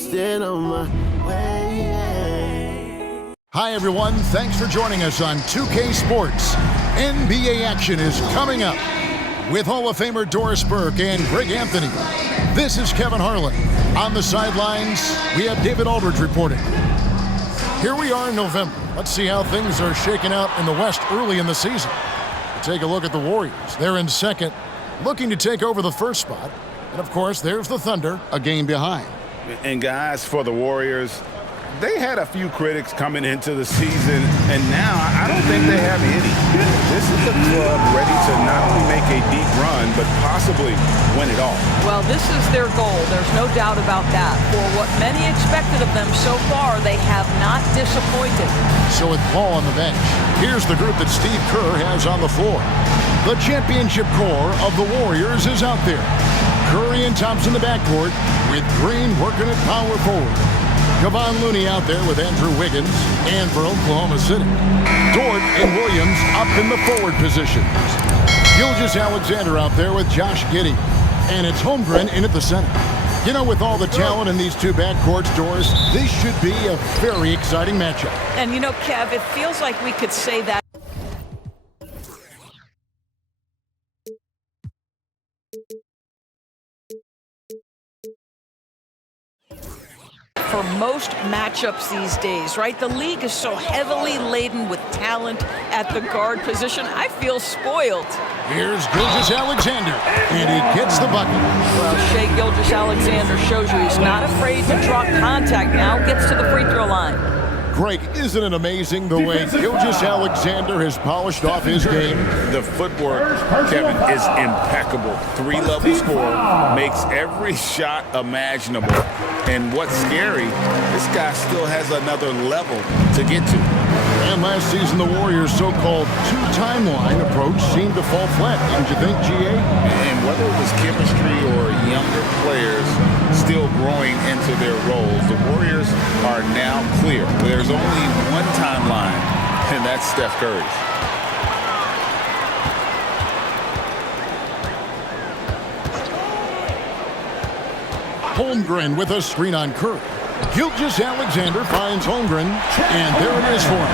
still on my way. Hi, everyone. Thanks for joining us on 2K Sports. NBA action is coming up with Hall of Famer Doris Burke and Greg Anthony. This is Kevin Harlan. On the sidelines, we have David Aldridge reporting. Here we are in November. Let's see how things are shaking out in the West early in the season. Take a look at the Warriors. They're in second, looking to take over the first spot. And, of course, there's the Thunder, a game behind. And, guys, for the Warriors, they had a few critics coming into the season, and now I don't think they have any. This is a club ready to not only make a deep run, but possibly win it all. Well, this is their goal. There's no doubt about that. For what many expected of them so far, they have not disappointed. So with Paul on the bench, here's the group that Steve Kerr has on the floor. The championship core of the Warriors is out there. Curry and Thompson in the backcourt, with Green working at power forward. Kevon Looney out there with Andrew Wiggins, and for Oklahoma City, Dort and Williams up in the forward positions. Gilgeous-Alexander out there with Josh Giddey, and it's Holmgren in at the center. You know, with all the talent in these two backcourts, Doris, this should be a very exciting matchup. And you know, Kev, it feels like we could say that for most matchups these days, right? The league is so heavily laden with talent at the guard position. I feel spoiled. Here's Gilgeous-Alexander, and he gets the bucket. Well, Shai Gilgeous-Alexander shows you he's not afraid to draw contact now, gets to the free throw line. Greg, isn't it amazing the way Gilgeous-Alexander has polished off his game? The footwork, Kevin, is impeccable. Three-level scorer, makes every shot imaginable. And what's scary, this guy still has another level to get to. And last season, the Warriors' so-called two-timeline approach seemed to fall flat, didn't you think, GA? And whether it was chemistry or younger players still growing into their roles, the Warriors are now clear. There's only one timeline, and that's Steph Curry's. Holmgren with a screen on Curry. Gilgeous-Alexander finds Holmgren, and there it is for him.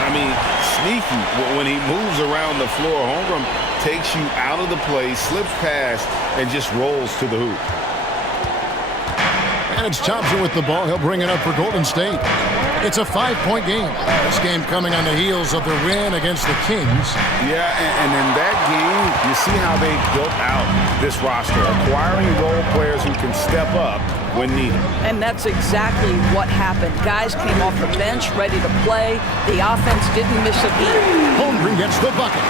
I mean, sneaky. When he moves around the floor, Holmgren takes you out of the play, slips past, and just rolls to the hoop. And it's Thompson with the ball. He'll bring it up for Golden State. It's a 5-point game. This game coming on the heels of the win against the Kings. Yeah, and in that game, you see how they built out this roster, acquiring role players who can step up when needed. And that's exactly what happened. Guys came off the bench ready to play. The offense didn't miss a beat. Holmgren gets the bucket.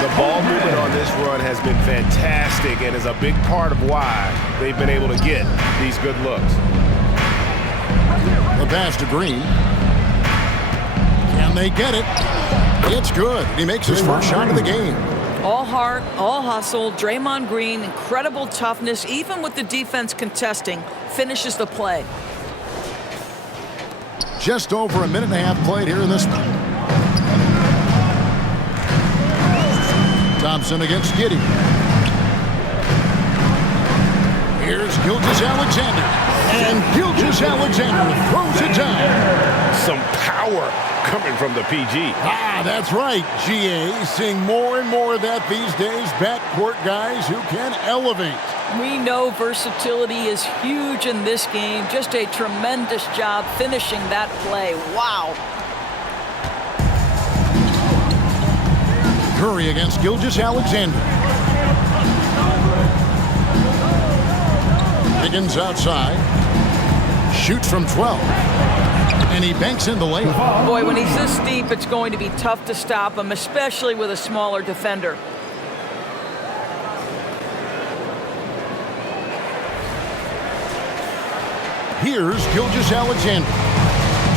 The ball movement on this run has been fantastic and is a big part of why they've been able to get these good looks. The pass to Green. Can they get it? It's good. He makes his first shot of the game. All heart, all hustle. Draymond Green, incredible toughness, even with the defense contesting, finishes the play. Just over a minute and a half played here in this one. Thompson against Giddey. Here's Gilgeous-Alexander. And Gilgeous-Alexander throws it down. Some power coming from the PG. Ah, that's right, GA. Seeing more and more of that these days. Backcourt guys who can elevate. We know versatility is huge in this game. Just a tremendous job finishing that play. Wow. Curry against Gilgeous-Alexander. Higgins outside. Shoots from 12. And he banks in the layup. Boy, when he's this deep, it's going to be tough to stop him, especially with a smaller defender. Here's Gilgeous-Alexander.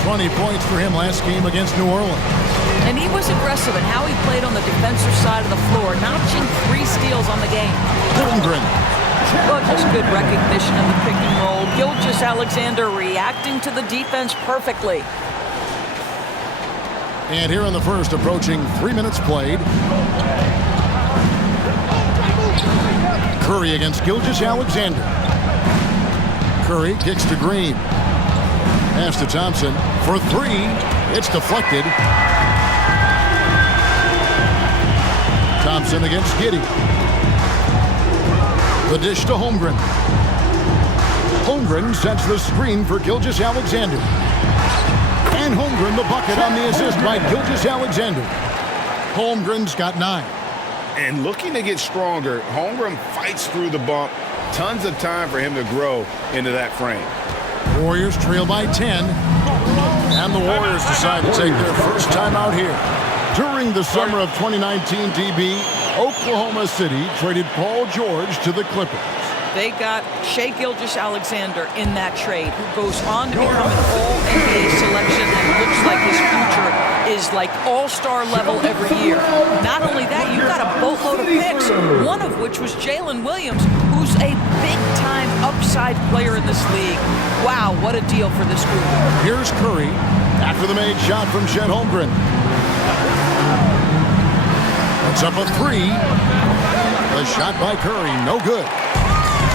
20 points for him last game against New Orleans. And he was aggressive in how he played on the defensive side of the floor, notching 3 steals on the game. Holmgren. Well, just good recognition in the pick and roll. Gilgeous-Alexander reacting to the defense perfectly. And here in the first, approaching 3 minutes played. Curry against Gilgeous-Alexander. Curry kicks to Green. Pass to Thompson for three. It's deflected. Thompson against Giddey. The dish to Holmgren. Holmgren sets the screen for Gilgeous-Alexander. And Holmgren the bucket on the assist by Gilgeous-Alexander. Holmgren's got 9. And looking to get stronger, Holmgren fights through the bump. Tons of time for him to grow into that frame. Warriors trail by 10. And the Warriors decide to take their first time out here. During the summer of 2019, DB, Oklahoma City traded Paul George to the Clippers. They got Shai Gilgeous-Alexander in that trade, who goes on to become an All-NBA selection and looks like his future is like all-star level every year. Not only that, you got a boatload of picks, one of which was Jalen Williams, who's a big-time upside player in this league. Wow, what a deal for this group. Here's Curry after the made shot from Chet Holmgren. Puts up a three. The shot by Curry, no good.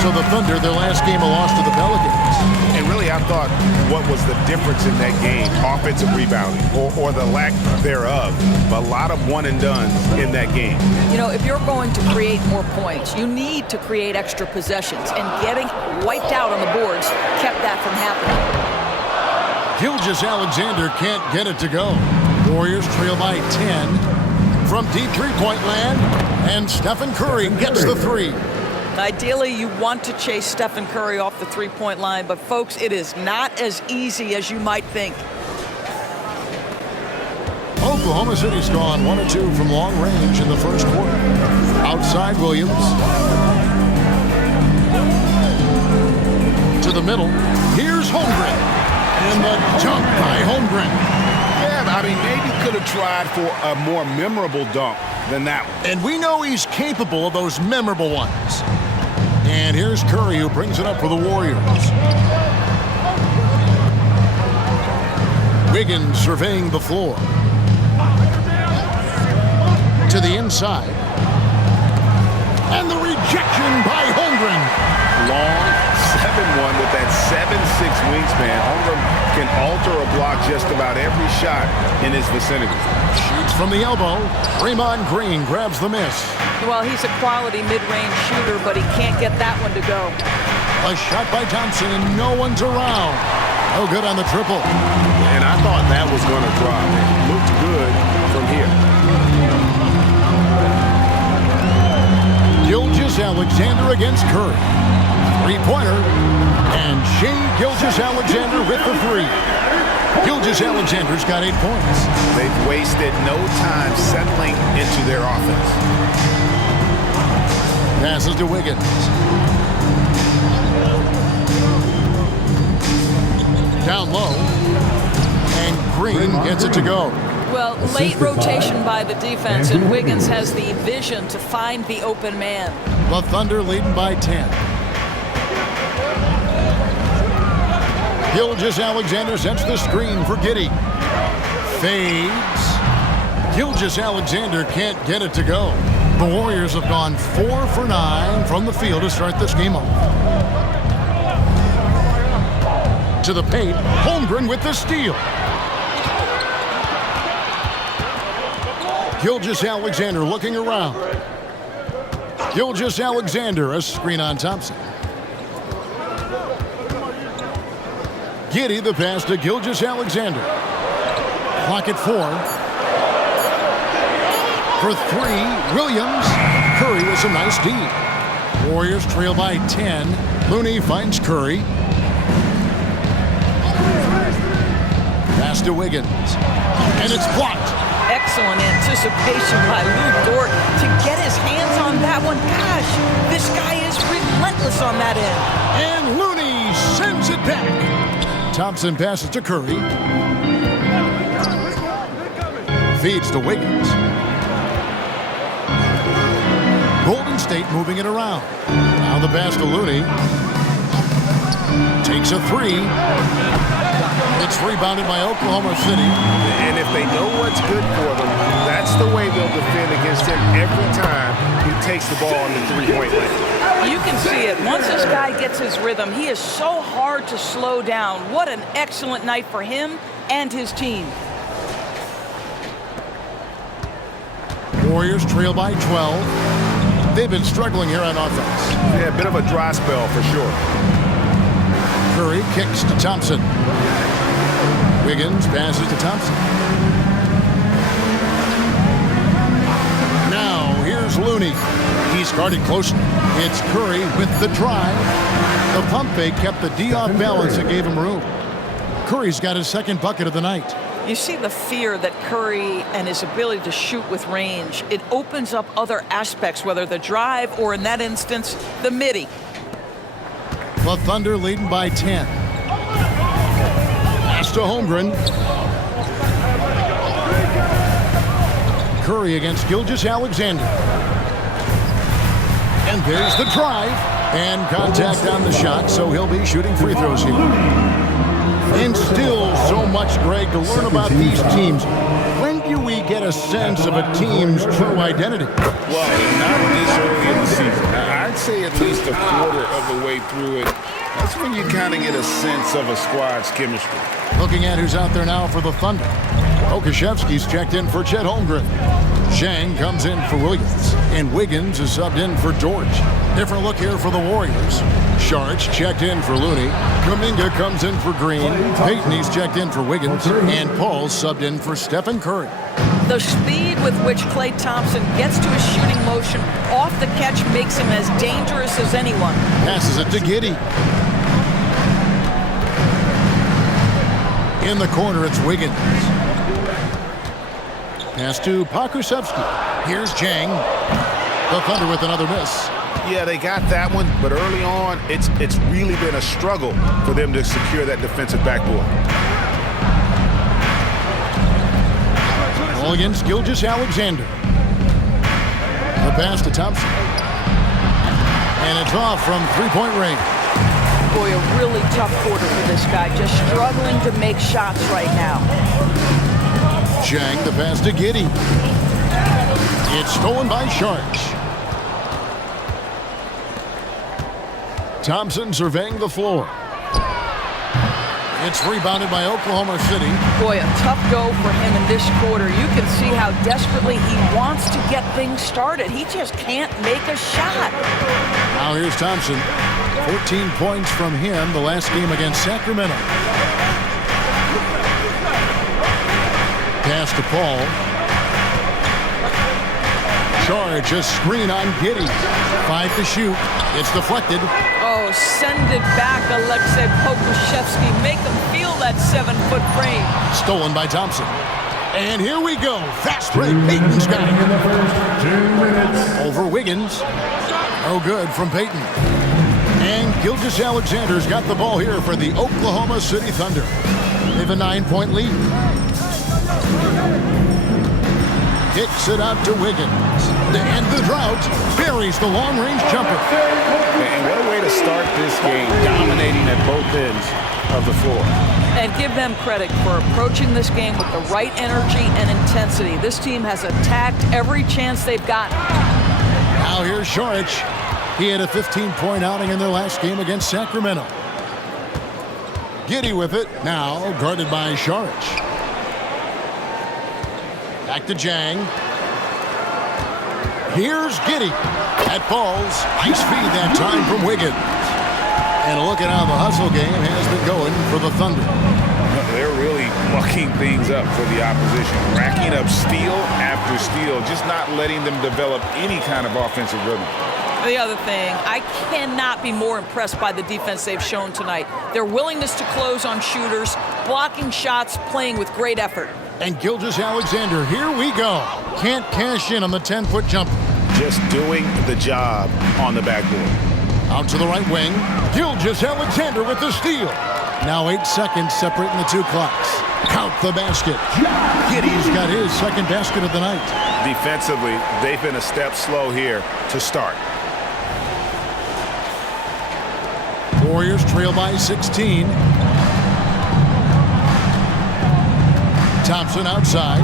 So the Thunder, their last game, a loss to the Pelicans. And really, I thought what was the difference in that game? Offensive rebounding, or the lack thereof. A lot of one-and-dones in that game. You know, if you're going to create more points, you need to create extra possessions. And getting wiped out on the boards kept that from happening. Gilgeous-Alexander can't get it to go. Warriors trail by 10 from deep three-point land. And Stephen Curry gets the three. Ideally, you want to chase Stephen Curry off the three-point line, but folks, it is not as easy as you might think. Oklahoma City's gone 1 of 2 from long range in the first quarter. Outside Williams. To the middle. Here's Holmgren. And the dunk by Holmgren. Yeah, I mean, maybe could have tried for a more memorable dunk than that one. And we know he's capable of those memorable ones. And here's Curry, who brings it up for the Warriors. Wiggins surveying the floor. To the inside. And the rejection by Holmgren. Long 7-1 with that 7'6" wingspan. Holmgren can alter a block just about every shot in his vicinity. Shoots from the elbow. Draymond Green grabs the miss. Well, he's a quality mid-range shooter, but he can't get that one to go. A shot by Thompson, and no one's around. No good on the triple. And I thought that was going to drop. It looked good from here. Gilgeous-Alexander against Curry. Three-pointer. And Shai Gilgeous-Alexander with the three. Gilgeous-Alexander's got 8 points. They've wasted no time settling into their offense. Passes to Wiggins. Down low. And Green gets it to go. Well, late rotation by the defense, and Wiggins has the vision to find the open man. The Thunder leading by 10. Gilgeous-Alexander sets the screen for Giddey. Fades. Gilgeous-Alexander can't get it to go. The Warriors have gone 4 for 9 from the field to start this game off. To the paint, Holmgren with the steal. Gilgeous-Alexander looking around. Gilgeous-Alexander, a screen on Thompson. Giddey the pass to Gilgeous-Alexander. Clock at 4. For 3, Williams. Curry with some nice D. Warriors trail by 10. Looney finds Curry. Pass to Wiggins. And it's blocked. Excellent anticipation by Lou Dort to get his hands on that one. Gosh, this guy is relentless on that end. And Looney sends it back. Thompson passes to Curry. Feeds to Wiggins. Golden State moving it around. Now the pass to Looney. Takes a 3. It's rebounded by Oklahoma City. And if they know what's good for them, that's the way they'll defend against him every time he takes the ball in the three-point line. You can see it. Once this guy gets his rhythm, he is so hard to slow down. What an excellent night for him and his team. Warriors trail by 12. They've been struggling here on offense. Yeah, a bit of a dry spell for sure. Curry kicks to Thompson. Wiggins passes to Thompson. Now here's Looney. He's guarded closely. It's Curry with the drive. The pump fake kept the D off balance and gave him room. Curry's got his second bucket of the night. You see the fear that Curry and his ability to shoot with range. It opens up other aspects, whether the drive or, in that instance, the midi. The Thunder leading by 10. Pass to Holmgren. Curry against Gilgeous-Alexander. And there's the drive. And contact on the shot, so he'll be shooting free throws here. And still so much, Greg, to learn about these teams. When do we get a sense of a team's true identity? Well, not this early in the season. I'd say at least a quarter of the way through it. That's when you kind of get a sense of a squad's chemistry. Looking at who's out there now for the Thunder. Okashevsky's checked in for Chet Holmgren. Zhang comes in for Williams. And Wiggins is subbed in for George. Different look here for the Warriors. Sharch checked in for Looney. Kuminga comes in for Green. Payton, he's checked in for Wiggins. And Paul's subbed in for Stephen Curry. The speed with which Klay Thompson gets to his shooting motion off the catch makes him as dangerous as anyone. Passes it to Giddey. In the corner, it's Wiggins. Pass to Pokusevski. Here's Zhang. The Thunder with another miss. Yeah, they got that one, but early on, it's really been a struggle for them to secure that defensive backboard. All against Gilgeous-Alexander. The pass to Thompson. And it's off from three-point range. Boy, a really tough quarter for this guy, just struggling to make shots right now. Zhang, the pass to Giddey. It's stolen by Sharch. Thompson surveying the floor. It's rebounded by Oklahoma City. Boy, a tough go for him in this quarter. You can see how desperately he wants to get things started. He just can't make a shot. Now here's Thompson. 14 points from him the last game against Sacramento. Pass to Paul. Charge, a screen on Giddey. 5 to shoot. It's deflected. Oh, send it back, Alexei Pokusevski. Make him feel that 7-foot frame. Stolen by Thompson. And here we go. Fast break. Payton's got it. Over Wiggins. Oh, good from Payton. And Gilgeous-Alexander's got the ball here for the Oklahoma City Thunder. They have a 9-point lead. Kicks it out to Wiggins. To end the drought, buries the long-range jumper. And what a way to start this game, dominating at both ends of the floor. And give them credit for approaching this game with the right energy and intensity. This team has attacked every chance they've gotten. Now here's Sharch. He had a 15-point outing in their last game against Sacramento. Giddey with it, now guarded by Sharch. Back to Zhang. Here's Giddey. That falls. Nice feed that time from Wiggins. And a look at how the hustle game has been going for the Thunder. They're really mucking things up for the opposition. Racking up steal after steal, just not letting them develop any kind of offensive rhythm. The other thing, I cannot be more impressed by the defense they've shown tonight. Their willingness to close on shooters, blocking shots, playing with great effort. And Gilgeous-Alexander, here we go. Can't cash in on the 10-foot jumper. Just doing the job on the backboard. Out to the right wing. Gilgeous-Alexander with the steal. Now 8 seconds separating the two clocks. Count the basket. Giddey's got his second basket of the night. Defensively, they've been a step slow here to start. Warriors trail by 16. Thompson outside.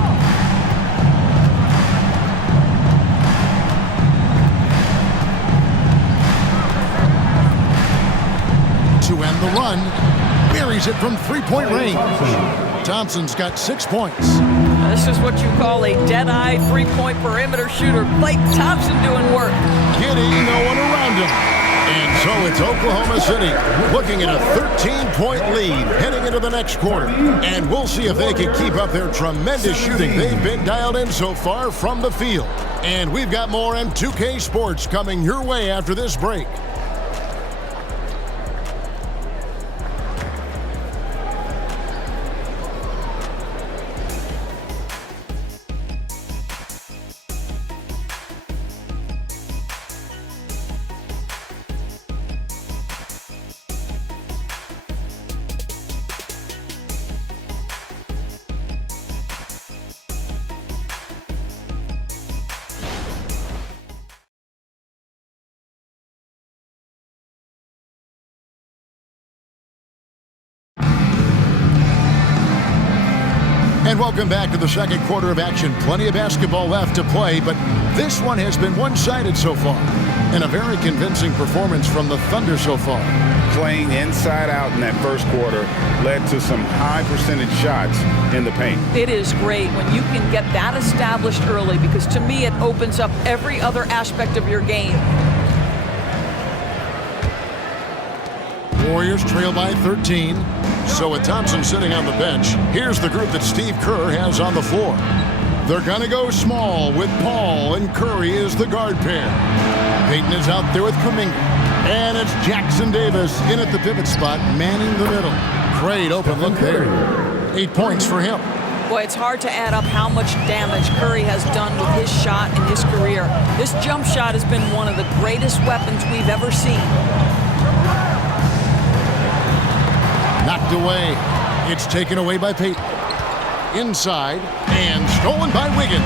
to end the run. Buries it from three-point range. Thompson's got 6 points. This is what you call a dead-eye three-point perimeter shooter. Blake Thompson doing work. Giddy, no one around him. And so it's Oklahoma City looking at a 13-point lead heading into the next quarter. And we'll see if they can keep up their tremendous shooting they've been dialed in so far from the field. And we've got more M2K Sports coming your way after this break. And welcome back to the second quarter of action. Plenty of basketball left to play, but this one has been one-sided so far. And a very convincing performance from the Thunder so far. Playing inside out in that first quarter led to some high percentage shots in the paint. It is great when you can get that established early, because to me it opens up every other aspect of your game. Warriors trail by 13. So with Thompson sitting on the bench, here's the group that Steve Kerr has on the floor. They're going to go small with Paul and Curry as the guard pair. Payton is out there with Kuminga. And it's Jackson Davis in at the pivot spot, manning the middle. Great open look there. 8 points for him. Boy, it's hard to add up how much damage Curry has done with his shot in his career. This jump shot has been one of the greatest weapons we've ever seen. Knocked away. It's taken away by Payton. Inside and stolen by Wiggins.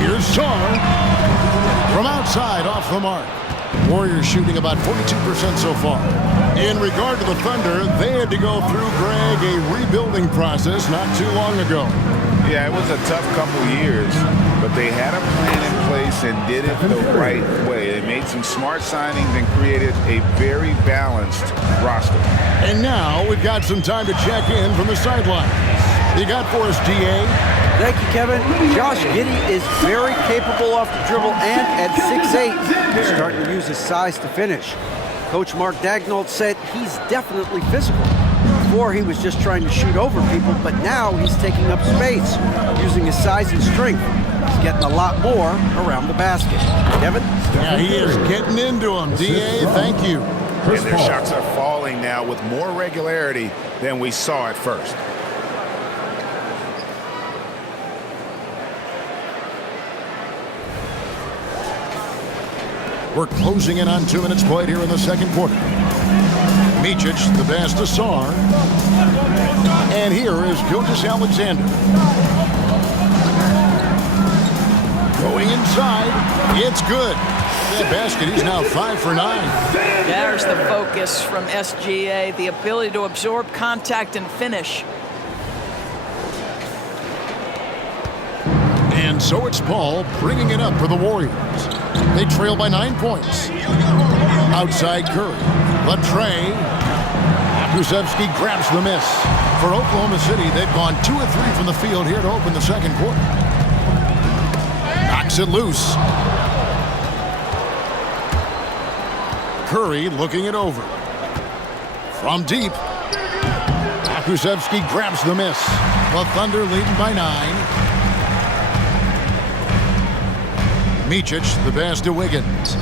Here's Sarr from outside off the mark. Warriors shooting about 42% so far. In regard to the Thunder, they had to go through, Greg, a rebuilding process not too long ago. Yeah, it was a tough couple years, but they had a plan in place and did it the right way. They made some smart signings and created a very balanced roster. And now we've got some time to check in from the sidelines. You got for us, DA? Thank you, Kevin. Josh Giddey is very capable off the dribble and at 6'8", he's starting to use his size to finish. Coach Mark Daigneault said he's definitely physical. Before he was just trying to shoot over people, but now he's taking up space, using his size and strength. He's getting a lot more around the basket. Kevin? Yeah, he is getting into him. DA, thank you. And their shots are falling now with more regularity than we saw at first. We're closing in on 2 minutes played here in the second quarter. Micic, the pass to Sarr. And here is Gilgeous-Alexander. Going inside. It's good. That basket, he's now 5 for 9. There's the focus from SGA, the ability to absorb contact and finish. And so it's Paul bringing it up for the Warriors. They trail by 9 points. Outside Curry. Latrey. Krzyzewski grabs the miss. For Oklahoma City, they've gone 2 of 3 from the field here to open the second quarter. Knocks it loose. Curry looking it over. From deep. Krzyzewski grabs the miss. The Thunder leading by 9. Micic, the pass to Wiggins.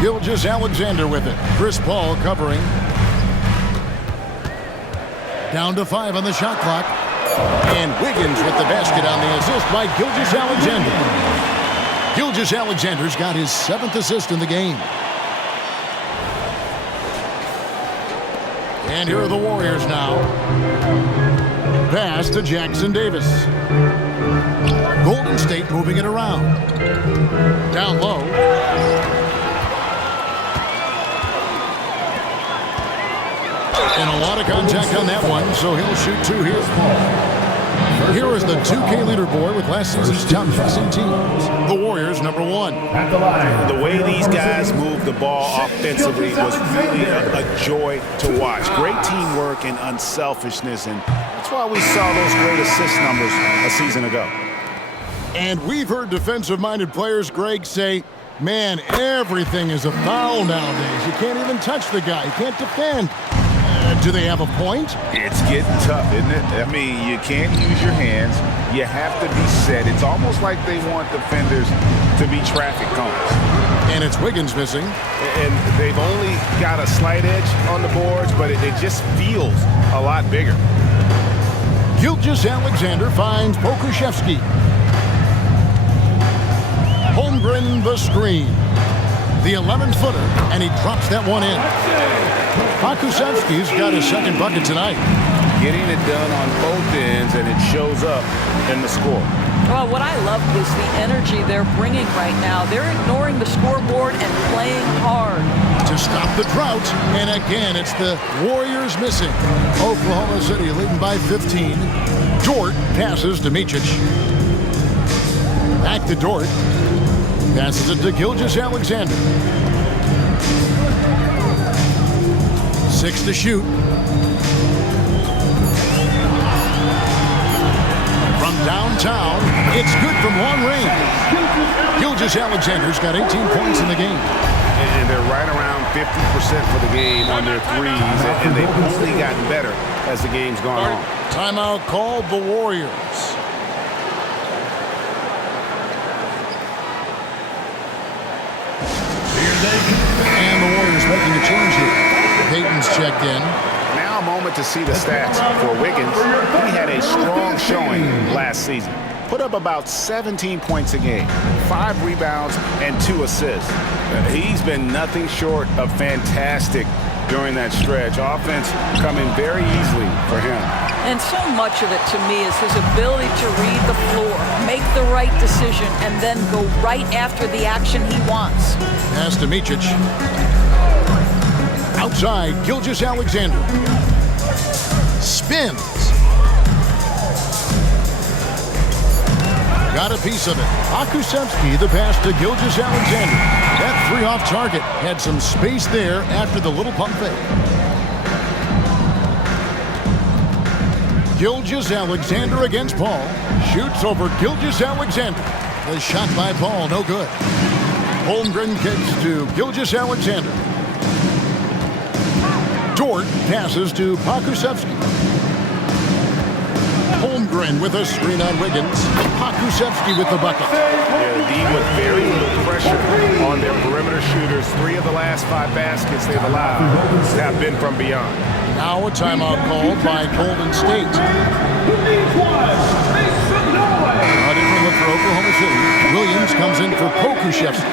Gilgeous-Alexander with it. Chris Paul covering. Down to 5 on the shot clock. And Wiggins with the basket on the assist by Gilgeous-Alexander. Gilgeous-Alexander's got his 7th assist in the game. And here are the Warriors now. Pass to Jackson Davis. Golden State moving it around. Down low. And a lot of contact on that one, so he'll shoot 2 here. Here is the 2K leaderboard with last season's top passing teams. The Warriors, number 1. The way these guys move the ball offensively was really a joy to watch. Great teamwork and unselfishness, and that's why we saw those great assist numbers a season ago. And we've heard defensive-minded players, Greg, say, man, everything is a foul nowadays. You can't even touch the guy. You can't defend. Do they have a point? It's getting tough, isn't it? I mean, you can't use your hands. You have to be set. It's almost like they want defenders to be traffic cones. And it's Wiggins missing. And they've only got a slight edge on the boards, but it just feels a lot bigger. Gilgeous-Alexander finds Pokusevski. Holmgren the screen. The 11-footer, and he drops that one in. Pokusevski's got his second bucket tonight. Getting it done on both ends, and it shows up in the score. Well, what I love is the energy they're bringing right now. They're ignoring the scoreboard and playing hard. To stop the drought, and again, it's the Warriors missing. Oklahoma City leading by 15. Dort passes to Micic. Back to Dort. Passes it to Gilgeous-Alexander. 6 to shoot. From downtown, it's good from long range. Gilgeous-Alexander's got 18 points in the game. And they're right around 50% for the game on their threes, and they've only gotten better as the game's gone on. Timeout called the Warriors. And the Warriors making a change here. Payton's checked in. Now a moment to see the stats for Wiggins. He had a strong showing last season. Put up about 17 points a game, 5 rebounds, and 2 assists. He's been nothing short of fantastic during that stretch. Offense coming very easily for him. And so much of it to me is his ability to read the floor, make the right decision, and then go right after the action he wants. Pass to Micic. Outside, Gilgeous-Alexander. Spins. Got a piece of it. Pokusevski, the pass to Gilgeous-Alexander. That 3 off target. Had some space there after the little pump fake. Gilgeous-Alexander against Paul. Shoots over Gilgeous-Alexander. The shot by Paul, no good. Holmgren kicks to Gilgeous-Alexander. Dort passes to Pokusevski. Holmgren with a screen on Wiggins. Pokusevski with the bucket. Yeah, D with very little pressure on their perimeter shooters. 3 of the last 5 baskets they've allowed have been from beyond. Now a timeout called by Golden State. A different look for Oklahoma City. Williams comes in for Pokusevski.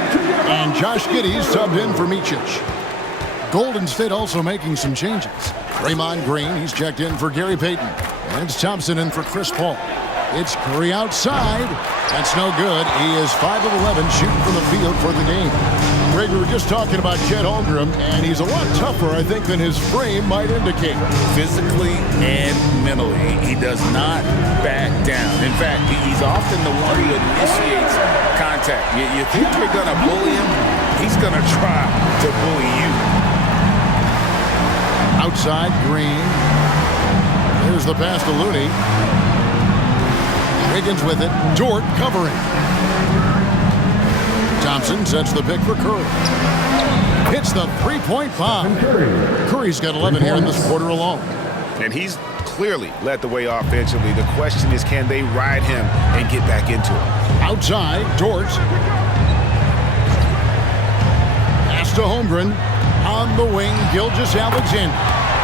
And Josh Giddey's subbed in for Micic. Golden State also making some changes. Draymond Green, he's checked in for Gary Payton. And it's Thompson in for Chris Paul. It's Curry outside. That's no good. He is 5 of 11 shooting from the field for the game. Greg, we were just talking about Chet Holmgren, and he's a lot tougher, I think, than his frame might indicate. Physically and mentally, he does not back down. In fact, he's often the one who initiates contact. You think you're going to bully him, he's going to try to bully you. Outside, Green. There's the pass to Looney. Wiggins with it. Dort covering. Thompson sets the pick for Curry. Hits the three-point bomb. Curry's got 11 here in this quarter alone. And he's clearly led the way offensively. The question is, can they ride him and get back into it? Outside, Dort. Pass to Holmgren. On the wing, Gilgeous-Alexander.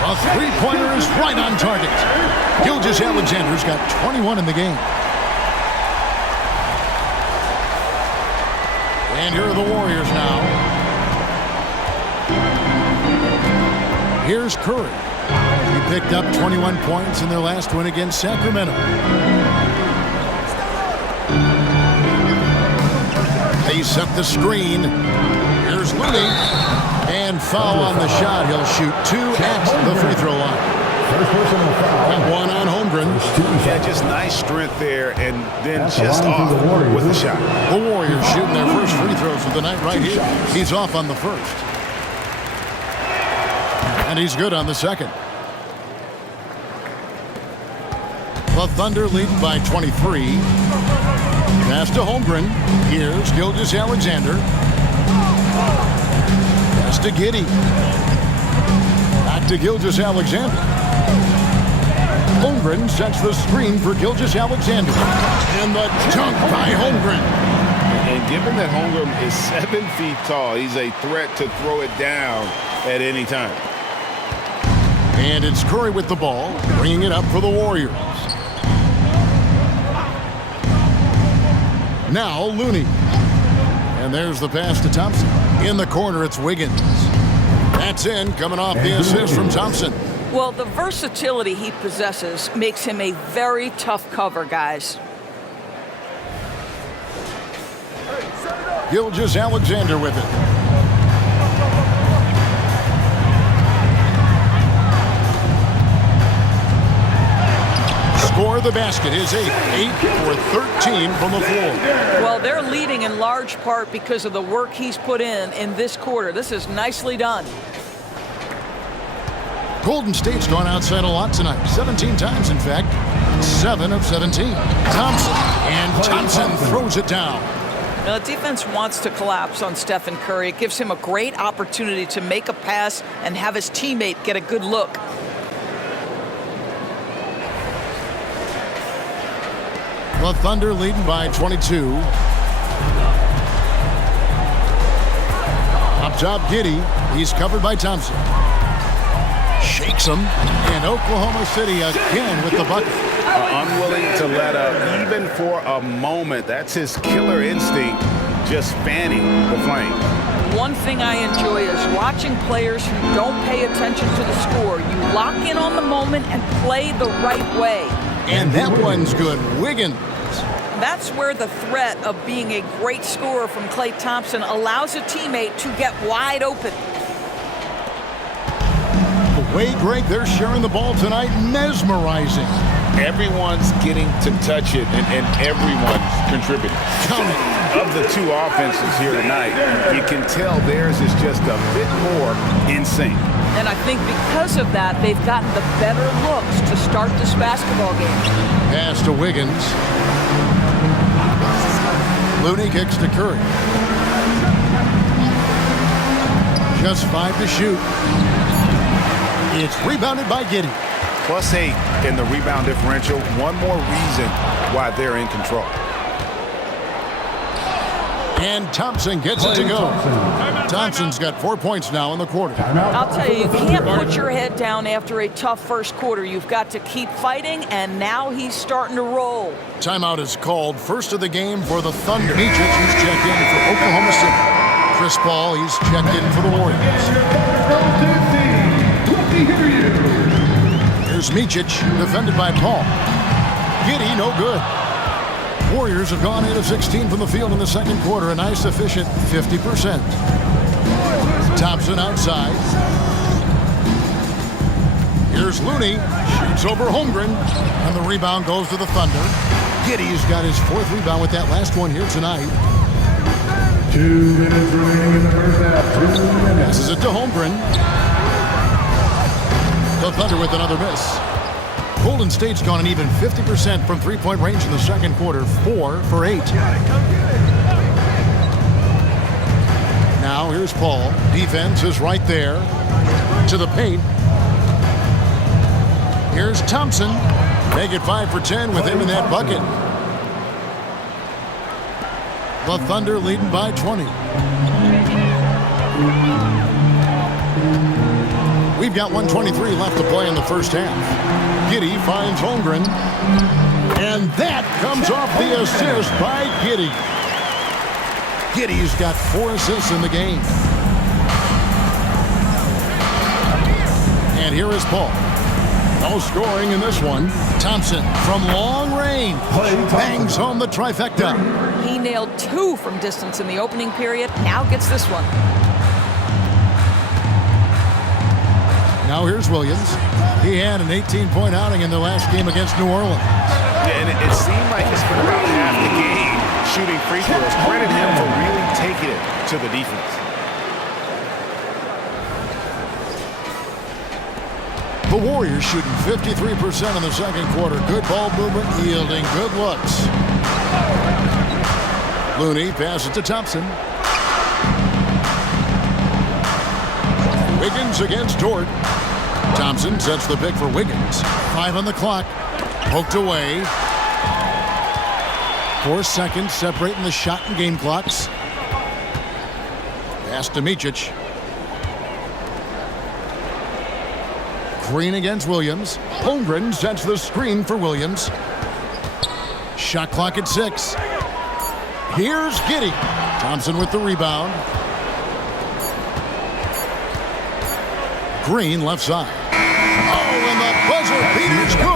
A three-pointer is right on target. Gilgeous-Alexander's got 21 in the game. And here are the Warriors now. Here's Curry. He picked up 21 points in their last win against Sacramento. They set the screen. Here's Looney. And foul on the shot. He'll shoot 2 at the free throw line. One on Holmgren. Yeah, just nice strength there, and then just off with the shot. The Warriors shooting their first free throws of the night right here. He's off on the first. And he's good on the second. The Thunder leading by 23. Pass to Holmgren. Here's Gilgeous-Alexander. Pass to Giddey. Back to Gilgeous-Alexander. Holmgren sets the screen for Gilgeous-Alexander. And the dunk by Holmgren. And given that Holmgren is 7 feet tall, he's a threat to throw it down at any time. And it's Curry with the ball, bringing it up for the Warriors. Now Looney. And there's the pass to Thompson. In the corner, it's Wiggins. That's in, coming off the assist from Thompson. Well, the versatility he possesses makes him a very tough cover, guys. Gilgeous-Alexander with it. Score the basket is 8 for 13 from the floor. Well, they're leading in large part because of the work he's put in this quarter. This is nicely done. Golden State's gone outside a lot tonight. 17 times, in fact. 7 of 17. Thompson. And Thompson throws it down. Now, the defense wants to collapse on Stephen Curry. It gives him a great opportunity to make a pass and have his teammate get a good look. The Thunder leading by 22. Up top, Giddey. He's covered by Thompson. Shakes him. And Oklahoma City again with the bucket. Unwilling to let up, even for a moment. That's his killer instinct, just fanning the flame. One thing I enjoy is watching players who don't pay attention to the score. You lock in on the moment and play the right way. And that one's good. Wiggins. That's where the threat of being a great scorer from Klay Thompson allows a teammate to get wide open. The way, Greg, they're sharing the ball tonight, mesmerizing. Everyone's getting to touch it, and everyone's contributing. Of the two offenses here tonight, you can tell theirs is just a bit more in sync. And I think because of that, they've gotten the better looks to start this basketball game. Pass to Wiggins. Looney kicks to Curry. Just 5 to shoot. It's rebounded by Giddey. +8 in the rebound differential. One more reason why they're in control. And Thompson gets it to go. Thompson's got 4 points now in the quarter. I'll tell you, you can't put your head down after a tough first quarter. You've got to keep fighting, and now he's starting to roll. Timeout is called. First of the game for the Thunder. Micic, he's checked in for Oklahoma City. Chris Paul, he's checked in for the Warriors. Here's Micic, defended by Paul. Giddey, no good. Warriors have gone 8 of 16 from the field in the second quarter, a nice efficient 50%. Thompson outside. Here's Looney, shoots over Holmgren, and the rebound goes to the Thunder. Giddey's got his 4th rebound with that last one here tonight. 2 minutes remaining in the first half. 2 minutes. Passes it to Holmgren. The Thunder with another miss. Golden State's gone an even 50% from three-point range in the second quarter, 4 for 8. Now here's Paul. Defense is right there. To the paint. Here's Thompson. Make it 5 for 10 with him in that bucket. The Thunder leading by 20. We've got 1:23 left to play in the first half. Giddey finds Holmgren. And that comes off the assist by Giddey. Giddey's got 4 assists in the game. And here is Paul. No scoring in this one. Thompson from long range bangs home the trifecta. He nailed 2 from distance in the opening period. Now gets this one. Now here's Williams. He had an 18-point outing in the last game against New Orleans. Yeah, and it seemed like he spent about half the game shooting free throws. Credit him for really taking it to the defense. The Warriors shooting 53% in the second quarter. Good ball movement, yielding good looks. Looney passes to Thompson. Wiggins against Dort. Thompson sets the pick for Wiggins. 5 on the clock. Poked away. 4 seconds separating the shot and game clocks. Pass to Micic. Green against Williams. Holmgren sets the screen for Williams. Shot clock at 6. Here's Giddey. Thompson with the rebound. Green left side. Oh, and the buzzer beater's good.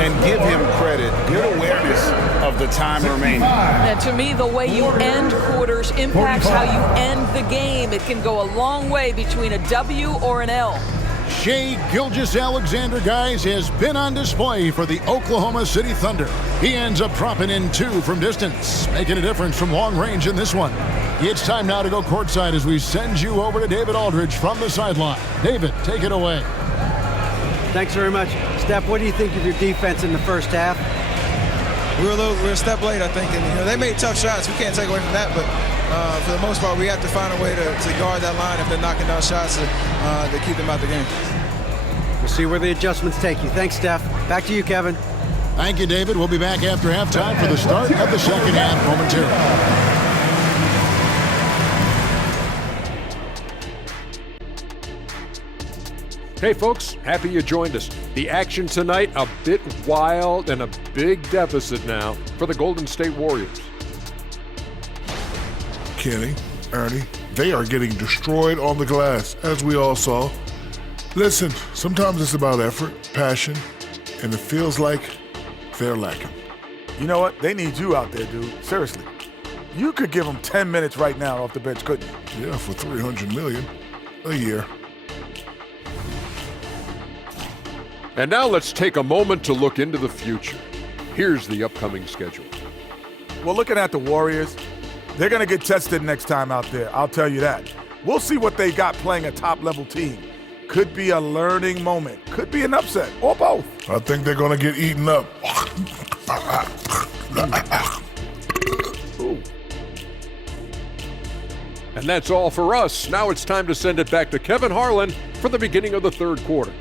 And give him credit. Good awareness of the time remaining. And to me, the way you end quarters impacts how you end the game. It can go a long way between a W or an L. Shai Gilgeous-Alexander, guys, has been on display for the Oklahoma City Thunder. He ends up dropping in 2 from distance, making a difference from long range in this one. It's time now to go courtside as we send you over to David Aldridge from the sideline. David, take it away. Thanks very much. Steph, what do you think of your defense in the first half? We're a step late, I think, and they made tough shots. We can't take away from that, but for the most part, we have to find a way to guard that line if they're knocking down shots to keep them out the game. We'll see where the adjustments take you. Thanks, Steph. Back to you, Kevin. Thank you, David. We'll be back after halftime for the start of the second half momentarily. Hey folks, happy you joined us. The action tonight, a bit wild and a big deficit now for the Golden State Warriors. Kenny, Ernie, they are getting destroyed on the glass, as we all saw. Listen, sometimes it's about effort, passion, and it feels like they're lacking. You know what? They need you out there, dude. Seriously. You could give them 10 minutes right now off the bench, couldn't you? Yeah, for $300 million a year. And now let's take a moment to look into the future. Here's the upcoming schedule. Well, looking at the Warriors, they're going to get tested next time out there. I'll tell you that. We'll see what they got playing a top-level team. Could be a learning moment. Could be an upset, or both. I think they're going to get eaten up. Ooh. And that's all for us. Now it's time to send it back to Kevin Harlan for the beginning of the third quarter.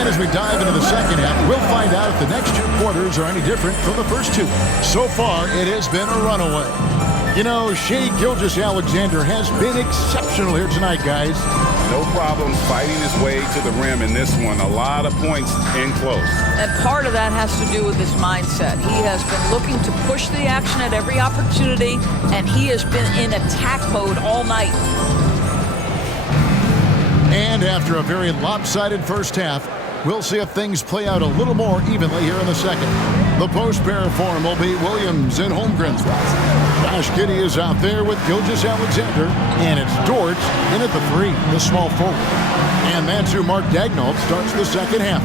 As we dive into the second half, we'll find out if the next 2 quarters are any different from the first 2. So far, it has been a runaway. You know, Shai Gilgeous-Alexander has been exceptional here tonight, guys. No problem fighting his way to the rim in this one. A lot of points in close. And part of that has to do with his mindset. He has been looking to push the action at every opportunity, and he has been in attack mode all night. And after a very lopsided first half, we'll see if things play out a little more evenly here in the second. The post pair form will be Williams and Holmgren. Josh Giddey is out there with Gilgeous-Alexander, and it's Dort in at the 3, the small forward. And that's who Mark Daigneault starts the second half.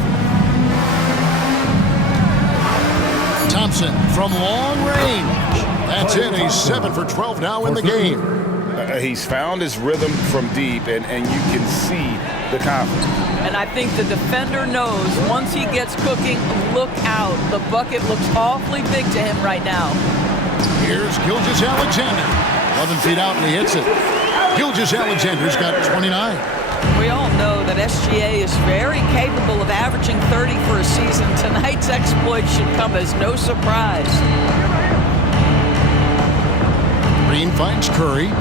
Thompson from long range. That's it. He's 7 for 12 now in the game. He's found his rhythm from deep, and you can see the confidence. And I think the defender knows once he gets cooking, look out. The bucket looks awfully big to him right now. Here's Gilgeous-Alexander. 11 feet out, and he hits it. Gilgeous-Alexander's got 29. We all know that SGA is very capable of averaging 30 for a season. Tonight's exploit should come as no surprise. Green finds Curry.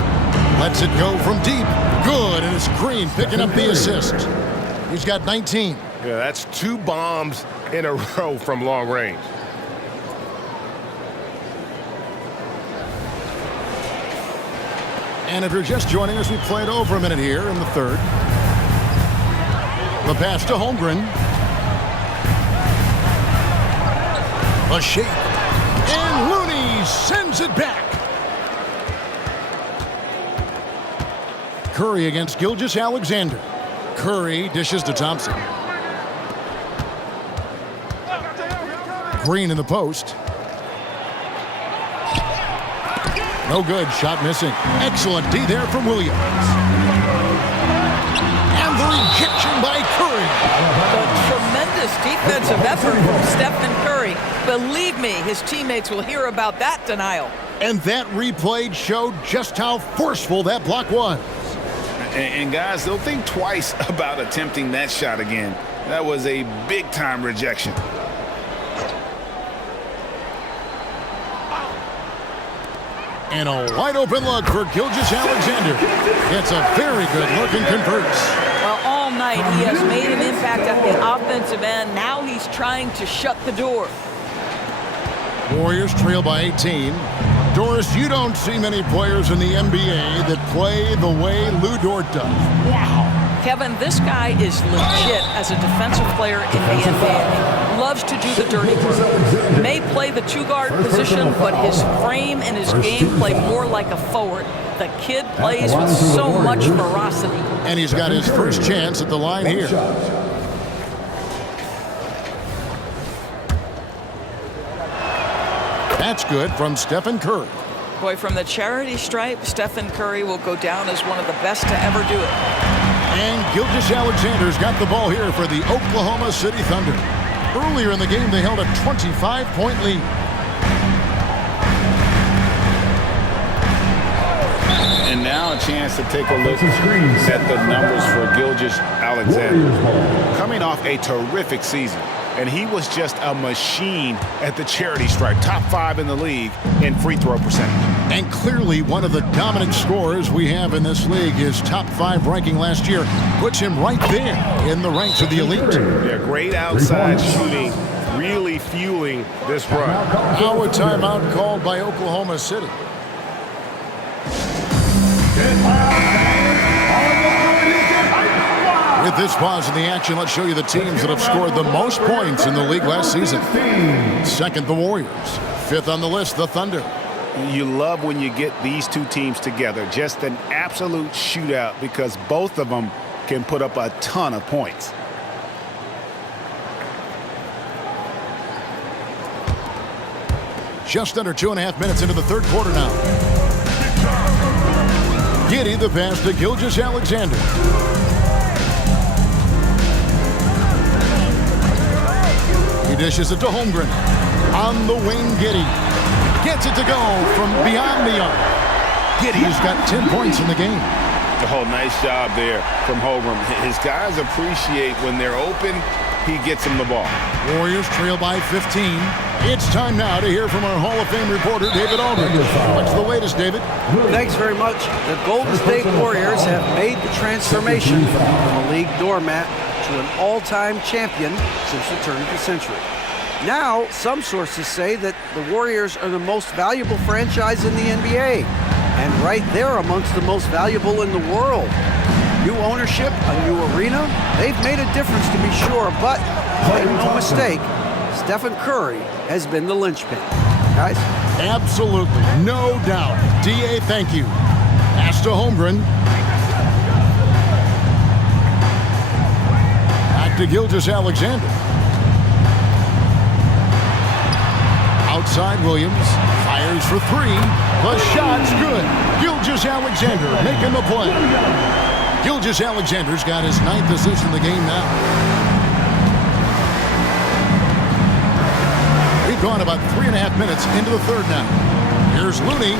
Lets it go from deep. Good, and it's Green picking up the assist. He's got 19. Yeah, that's 2 bombs in a row from long range. And if you're just joining us, we played over a minute here in the third. The pass to Holmgren. A shake. And Looney sends it back. Curry against Gilgeous-Alexander. Curry dishes to Thompson. Green in the post. No good. Shot missing. Excellent D there from Williams. And the rejection by Curry. A tremendous defensive effort from Stephen Curry. Believe me, his teammates will hear about that denial. And that replay showed just how forceful that block was. And guys, they'll think twice about attempting that shot again. That was a big-time rejection. And a wide-open look for Gilgeous-Alexander. It's a very good look and converts. Well, all night he has made an impact at the offensive end. Now he's trying to shut the door. Warriors trail by 18. Doris, you don't see many players in the NBA that play the way Lou Dort does. Wow. Kevin, this guy is legit as a defensive player in the NBA. Loves to do the dirty work. May play the two-guard position, but his frame and his game play more like a forward. The kid plays with so much ferocity. And he's got his first chance at the line here. That's good from Stephen Curry. Boy, from the charity stripe, Stephen Curry will go down as one of the best to ever do it. And Gilgeous-Alexander's got the ball here for the Oklahoma City Thunder. Earlier in the game, they held a 25-point lead. And now a chance to take a look at the numbers for Gilgeous-Alexander. Coming off a terrific season. And he was just a machine at the charity stripe. Top 5 in the league in free throw percentage. And clearly one of the dominant scorers we have in this league. His top 5 ranking last year puts him right there in the ranks of the elite. Yeah, great outside shooting, really fueling this run. Now a timeout called by Oklahoma City. With this pause in the action, let's show you the teams that have scored the most points in the league last season. Second, the Warriors. Fifth on the list, the Thunder. You love when you get these two teams together. Just an absolute shootout because both of them can put up a ton of points. Just under 2.5 minutes into the third quarter now. Giddey the pass to Gilgeous-Alexander. He dishes it to Holmgren. On the wing, Giddey. Gets it to go from beyond the arc. Giddey's got 10 points in the game. Oh, nice job there from Holmgren. His guys appreciate when they're open, he gets them the ball. Warriors trail by 15. It's time now to hear from our Hall of Fame reporter, David Aldridge. What's the latest, David? Thanks very much. The Golden State Warriors have made the transformation from a league doormat to an all-time champion since the turn of the century. Now, some sources say that the Warriors are the most valuable franchise in the NBA, and right there amongst the most valuable in the world. New ownership, a new arena, they've made a difference to be sure, but make no mistake, Stephen Curry has been the linchpin. Guys? Absolutely, no doubt. D.A., thank you. Pass to Holmgren. Back to Gilgeous-Alexander. Outside Williams. Fires for 3. The shot's good. Gilgeous-Alexander making the play. Gilgeous-Alexander's got his 9th assist in the game now. We've gone about 3.5 minutes into the third now. Here's Looney.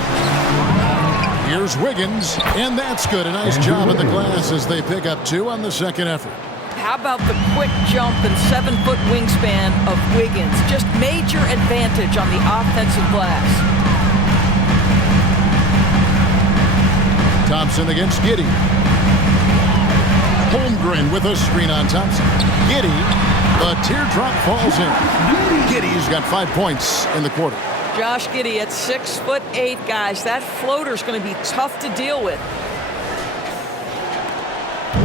Here's Wiggins. And that's good. A nice job at the glass as they pick up 2 on the second effort. How about the quick jump and 7-foot wingspan of Wiggins? Just major advantage on the offensive glass. Thompson against Giddey. Holmgren with a screen on Thompson. Giddey, the teardrop falls in. Giddey's got 5 points in the quarter. Josh Giddey at 6'8", guys. That floater's going to be tough to deal with.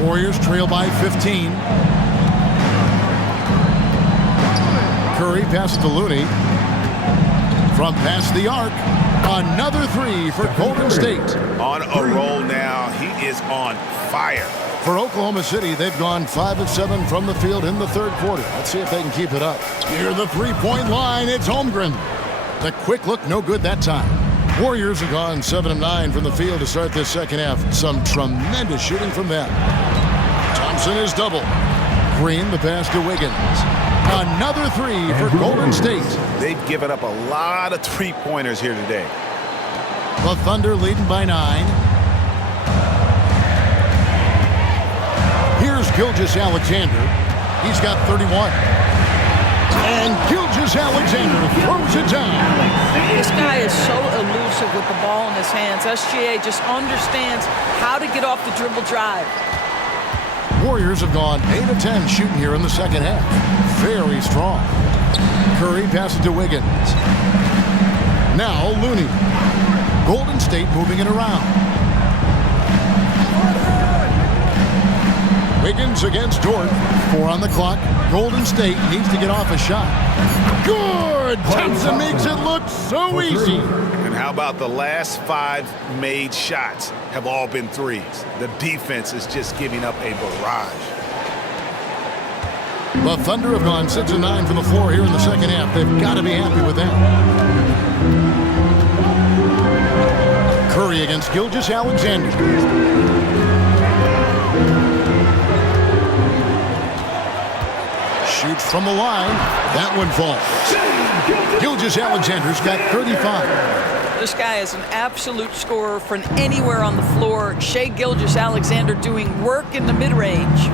Warriors trail by 15. Curry passes to Looney. From past the arc, another three for Golden State. On a roll now. He is on fire. For Oklahoma City, they've gone 5 of 7 from the field in the third quarter. Let's see if they can keep it up. Near the three-point line, it's Holmgren. The quick look, no good that time. Warriors have gone 7 of 9 from the field to start this second half. Some tremendous shooting from them. Thompson is double. Green, the pass to Wiggins. Another three for Golden State. They've given up a lot of three-pointers here today. The Thunder leading by 9. Here's Gilgeous-Alexander. He's got 31. And Gilgeous-Alexander throws it down. This guy is so elusive with the ball in his hands. SGA just understands how to get off the dribble drive. Warriors have gone 8 of 10 shooting here in the second half. Very strong. Curry passes to Wiggins. Now Looney. Golden State moving it around. Wiggins against Dort. 4 on the clock. Golden State needs to get off a shot. Good! Thompson makes it look so easy. And how about the last 5 made shots have all been threes? The defense is just giving up a barrage. The Thunder have gone 6 of 9 from the floor here in the second half. They've got to be happy with that. Curry against Gilgeous-Alexander. Shoots from the line. That one falls. Gilgeous-Alexander's got 35. This guy is an absolute scorer from anywhere on the floor. Shai Gilgeous-Alexander doing work in the mid-range.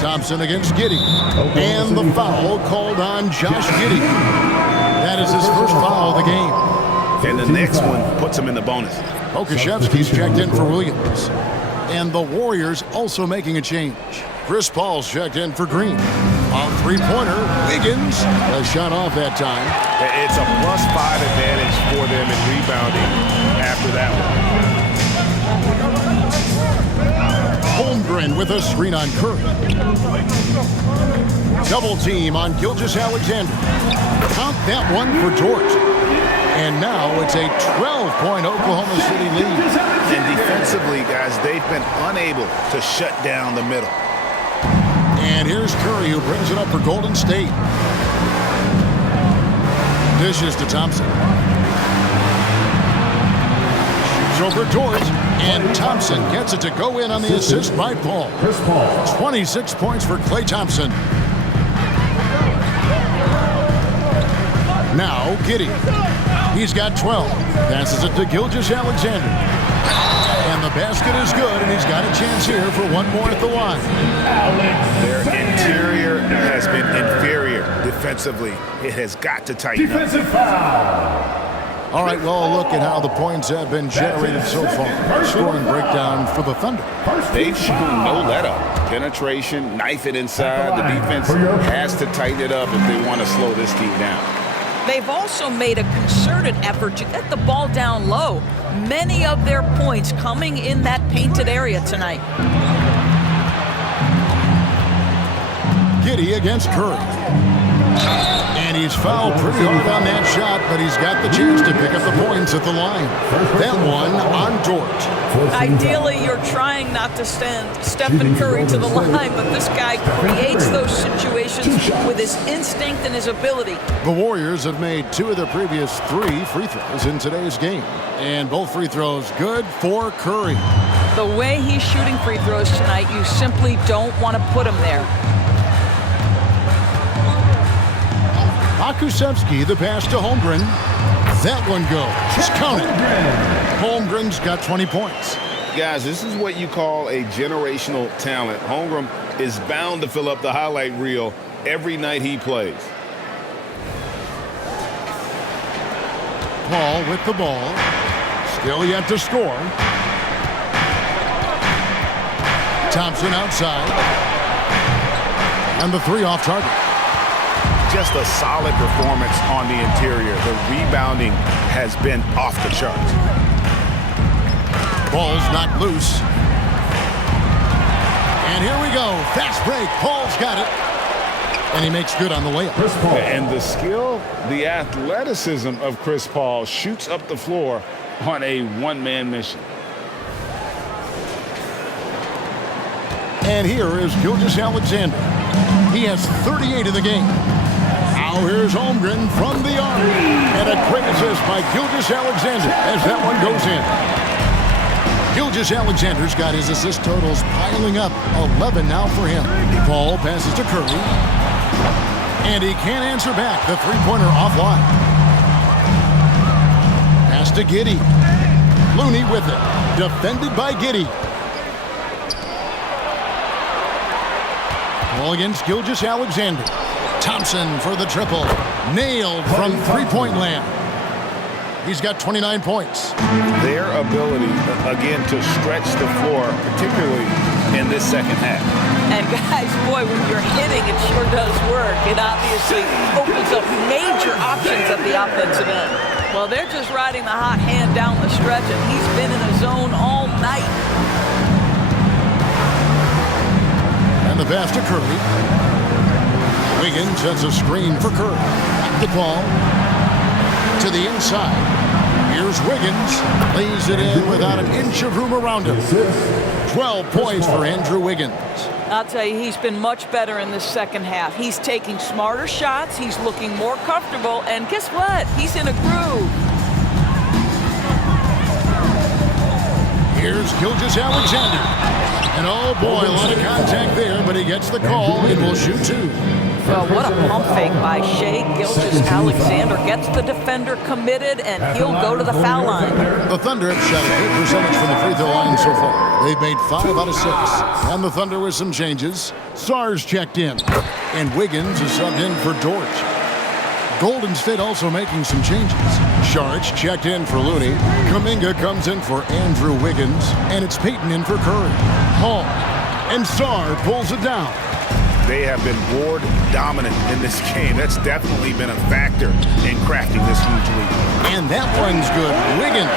Thompson against Giddey. And the foul called on Josh Giddey. That is his first foul of the game. And the next one puts him in the bonus. Okashevsky's checked in for Williams. And the Warriors also making a change. Chris Paul's checked in for Green. On three-pointer, Wiggins. A shot off that time. It's a +5 advantage for them in rebounding after that one. Holmgren with a screen on Curry. Double team on Gilgeous-Alexander. Count that one for Dort. And now it's a 12-point Oklahoma City lead. And defensively, guys, they've been unable to shut down the middle. And here's Curry, who brings it up for Golden State. Dishes to Thompson. Shoots over Dort. And Thompson gets it to go in on the assist by Paul. 26 points for Klay Thompson. Now Giddey. He's got 12. Passes it to Gilgeous-Alexander. And the basket is good, and he's got a chance here for one more at the line. Their interior has been inferior defensively. It has got to tighten up. All right, well, a look at how the points have been generated so far. Scoring breakdown for the Thunder. They've shown no let-up. Penetration, knife it inside. The defense has to tighten it up if they want to slow this team down. They've also made a concerted effort to get the ball down low. Many of their points coming in that painted area tonight. Giddey against Curry. And he's fouled pretty hard on that shot, but he's got the chance to pick up the points at the line. That one on Dort. Ideally, you're trying not to send Stephen Curry to the line, but this guy creates those situations with his instinct and his ability. The Warriors have made 2 of their previous 3 free throws in today's game. And both free throws good for Curry. The way he's shooting free throws tonight, you simply don't want to put him there. Okashevsky, the pass to Holmgren. That one goes. Just count it. Holmgren's got 20 points. Guys, this is what you call a generational talent. Holmgren is bound to fill up the highlight reel every night he plays. Paul with the ball. Still yet to score. Thompson outside. And the 3 off target. Just a solid performance on the interior. The rebounding has been off the charts. Ball's not loose. And here we go. Fast break. Paul's got it. And he makes good on the layup. And the skill, the athleticism of Chris Paul shoots up the floor on a one-man mission. And here is Gilgeous-Alexander. He has 38 in the game. Now here's Holmgren from the arc. And a great assist by Gilgeous-Alexander as that one goes in. Gilgeous-Alexander's got his assist totals piling up. 11 now for him. Paul passes to Curry. And he can't answer back. The three-pointer offline. Pass to Giddey. Looney with it. Defended by Giddey. Ball against Gilgeous-Alexander. Thompson for the triple. Nailed from three-point land. He's got 29 points. Their ability, again, to stretch the floor, particularly in this second half. And guys, boy, when you're hitting, it sure does work. It obviously opens up major options at the offensive end. Well, they're just riding the hot hand down the stretch, and he's been in the zone all night. And the pass to Curry. Wiggins sets a screen for Curry. Back to Paul. To the inside. Here's Wiggins. Lays it in without an inch of room around him. 12 points for Andrew Wiggins. I'll tell you, he's been much better in this second half. He's taking smarter shots. He's looking more comfortable. And guess what? He's in a groove. Here's Gilgeous-Alexander. And oh boy, a lot of contact there, but he gets the call and will shoot two. Well, what a pump fake by Shai Gilgeous-Alexander. Gets the defender committed, and he'll go to the foul line. The Thunder have shot a good percentage from the free throw line so far. They've made 5 out of 6. And the Thunder with some changes. Sars checked in. And Wiggins is subbed in for Dortch. Golden State also making some changes. Sharch checked in for Looney. Kuminga comes in for Andrew Wiggins. And it's Payton in for Curry. Hall. And Sarr pulls it down. They have been board dominant in this game. That's definitely been a factor in crafting this huge lead. And that one's good. Wiggins.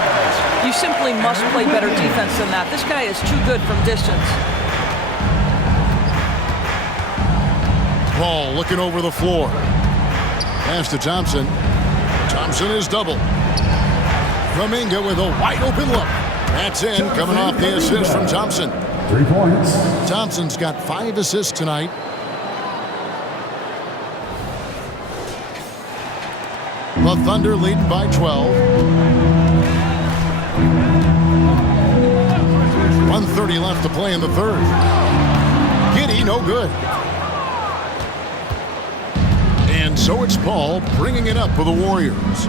You simply must play better defense than that. This guy is too good from distance. Paul looking over the floor. Pass to Thompson. Thompson is double. Kuminga with a wide open look. That's in, coming off the assist from Thompson. 3 points. Thompson's got 5 assists tonight. The Thunder leading by 12. 1:30 left to play in the third. Giddey, no good. And so it's Paul bringing it up for the Warriors.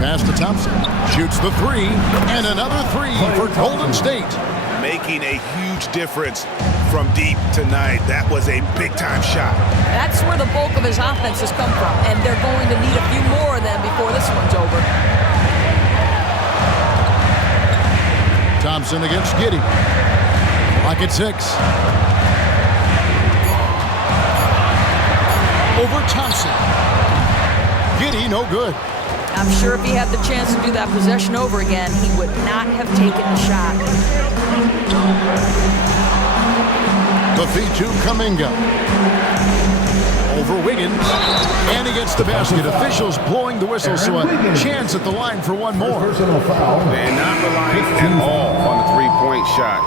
Pass to Thompson. Shoots the three. And another three for Golden State. Making a huge difference from deep tonight. That was a big-time shot. That's where the bulk of his offense has come from, and they're going to need a few more of them before this one's over. Thompson against Giddey. Lock at 6. Over Thompson. Giddey, no good. I'm sure if he had the chance to do that possession over again, he would not have taken the shot. The feed to Kuminga. Over Wiggins. And he gets the basket. Officials blowing the whistle, so a chance at the line for one more. They're not relying at all on the three-point shot.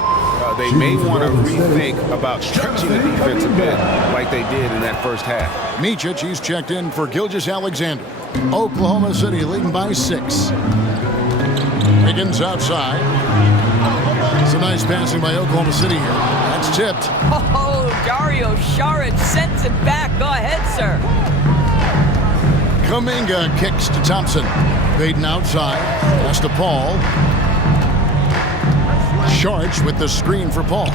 They may want to rethink about stretching the defense a bit like they did in that first half. Micic, he's checked in for Gilgeous-Alexander. Oklahoma City leading by 6. Wiggins outside. It's a nice passing by Oklahoma City here. That's tipped. Oh, Dario Saric sends it back. Go ahead, sir. Kuminga kicks to Thompson. Payton outside. Pass to Paul. Sharch with the screen for Paul.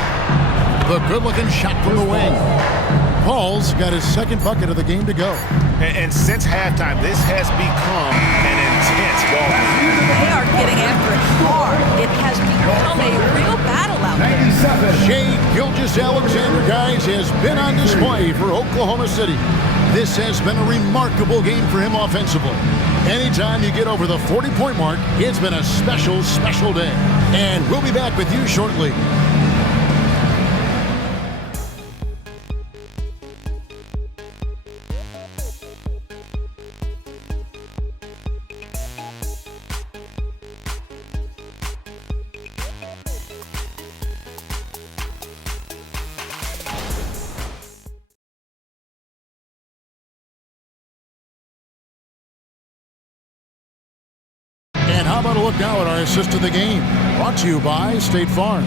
The good-looking shot from the wing. Paul's got his second bucket of the game to go. And since halftime, this has become an intense ball game. They are getting after it hard. It has become a real battle out there. Shai Gilgeous-Alexander, guys, has been on display for Oklahoma City. This has been a remarkable game for him offensively. Anytime you get over the 40-point mark, it's been a special, special day. And we'll be back with you shortly. And how about a look now at our assist of the game? Brought to you by State Farm.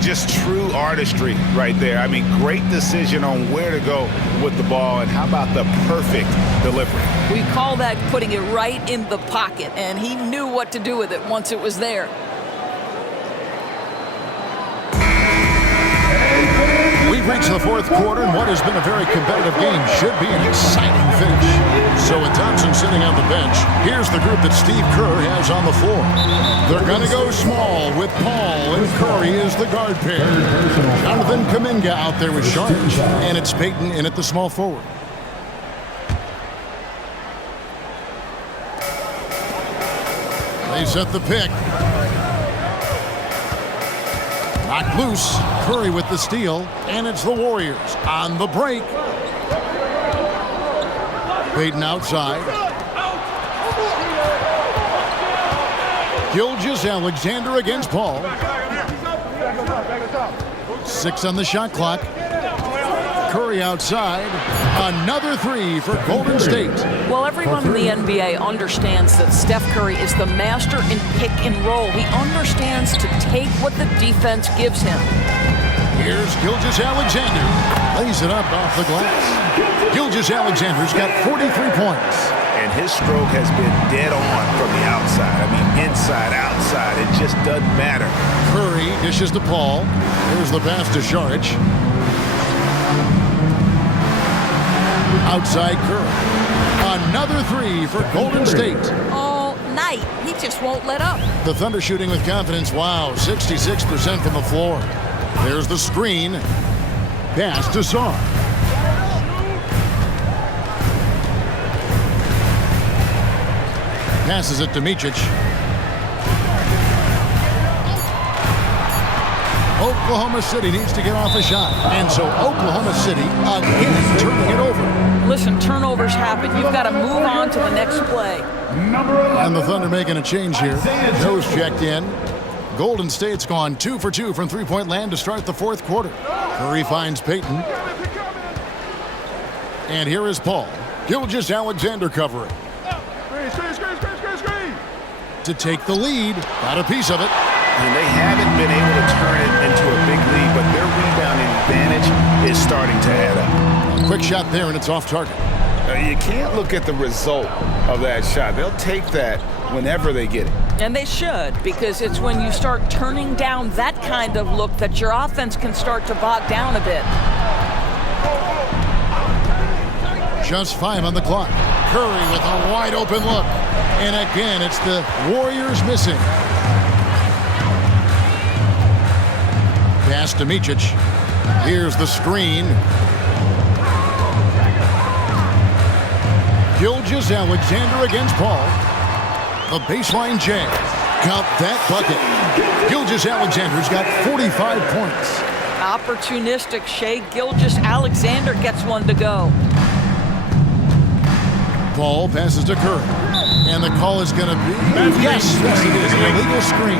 Just true artistry right there. I mean, great decision on where to go with the ball, and how about the perfect delivery? We call that putting it right in the pocket, and he knew what to do with it once it was there. We've reached the fourth quarter, and what has been a very competitive game should be an exciting finish. So with Thompson sitting on the bench, here's the group that Steve Kerr has on the floor. They're going to go small with Paul and Curry as the guard pair. Jonathan Kuminga out there with Sharp, and it's Payton in at the small forward. They set the pick. Knocked loose. Curry with the steal, and it's the Warriors on the break. Payton outside. Gilgeous-Alexander against Paul. 6 on the shot clock. Curry outside. Another 3 for Golden State. Well, everyone in the NBA understands that Steph Curry is the master in pick and roll. He understands to take what the defense gives him. Here's Gilgeous-Alexander. Lays it up off the glass. Gilgeous-Alexander's got 43 points. And his stroke has been dead on from the outside. I mean, inside, outside. It just doesn't matter. Curry dishes to Paul. Here's the pass to Saric. Outside Curry. Another 3 for Golden State. All night. He just won't let up. The Thunder shooting with confidence. Wow, 66% from the floor. There's the screen. Pass to Sarr. Passes it to Micic. Oklahoma City needs to get off a shot. And so Oklahoma City again turning it over. Listen, turnovers happen. You've got to move on to the next play. And the Thunder making a change here. Nose checked in. Golden State's gone 2 for 2 from three-point land to start the fourth quarter. Curry finds Payton. And here is Paul. Gilgeous-Alexander covering. To take the lead. Got a piece of it. And they haven't been able to turn it into a big lead, but their rebounding advantage is starting to add up. A quick shot there, and it's off target. You can't look at the result of that shot. They'll take that whenever they get it. And they should, because it's when you start turning down that kind of look that your offense can start to bog down a bit. Just 5 on the clock. Curry with a wide open look. And again, it's the Warriors missing. Pass to Micic. Here's the screen. Gilgeous-Alexander against Paul. A baseline jam. Count that bucket. Gilgeous-Alexander's got 45 points. Opportunistic. Shai Gilgeous-Alexander gets one to go. Paul passes to Curry. And the call is going to be... Yes, it is. An illegal screen.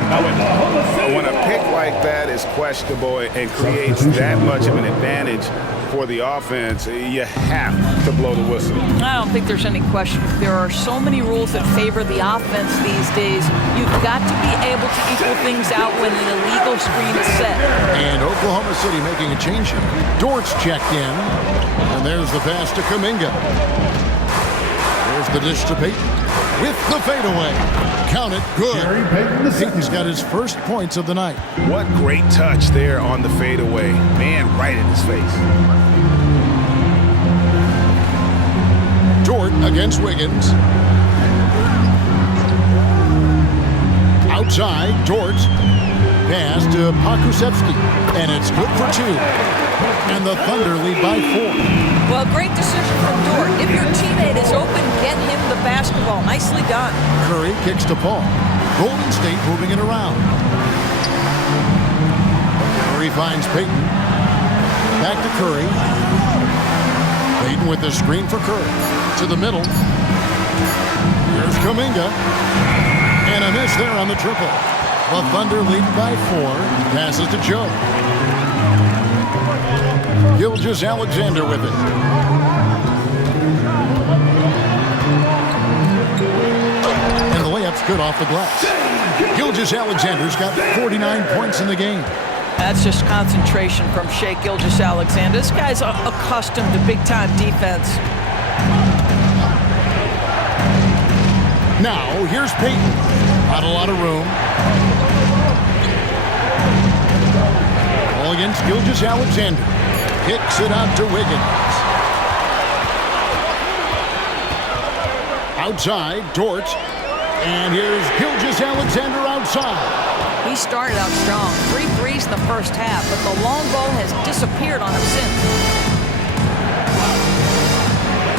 When a pick like that is questionable and creates that much of an advantage for the offense, you have to blow the whistle. I don't think there's any question. There are so many rules that favor the offense these days. You've got to be able to equal things out when an illegal screen is set. And Oklahoma City making a change here. Dort's checked in. And there's the pass to Kuminga. There's the dish to Payton. With the fadeaway. Count it. Good. Payton's got his first points of the night. What great touch there on the fadeaway. Man, right in his face. Dort against Wiggins. Outside, Dort. Pass to Pokusevski. And it's good for 2. And the Thunder lead by 4. Well, great decision from Dort. If your teammate is open, get him the basketball. Nicely done. Curry kicks to Paul. Golden State moving it around. Curry finds Payton. Back to Curry. Payton with the screen for Curry. To the middle. Here's Kuminga. And a miss there on the triple. The Thunder lead by 4. Passes to Joe. Gilgeous-Alexander with it. And the layup's good off the glass. Gilgeous-Alexander's got 49 points in the game. That's just concentration from Shai Gilgeous-Alexander. This guy's accustomed to big-time defense. Now, here's Payton. Not a lot of room. Ball against Gilgeous-Alexander. Kicks it out to Wiggins. Outside, Dort. And here's Gilgeous-Alexander outside. He started out strong. 3 threes in the first half, but the long ball has disappeared on him since.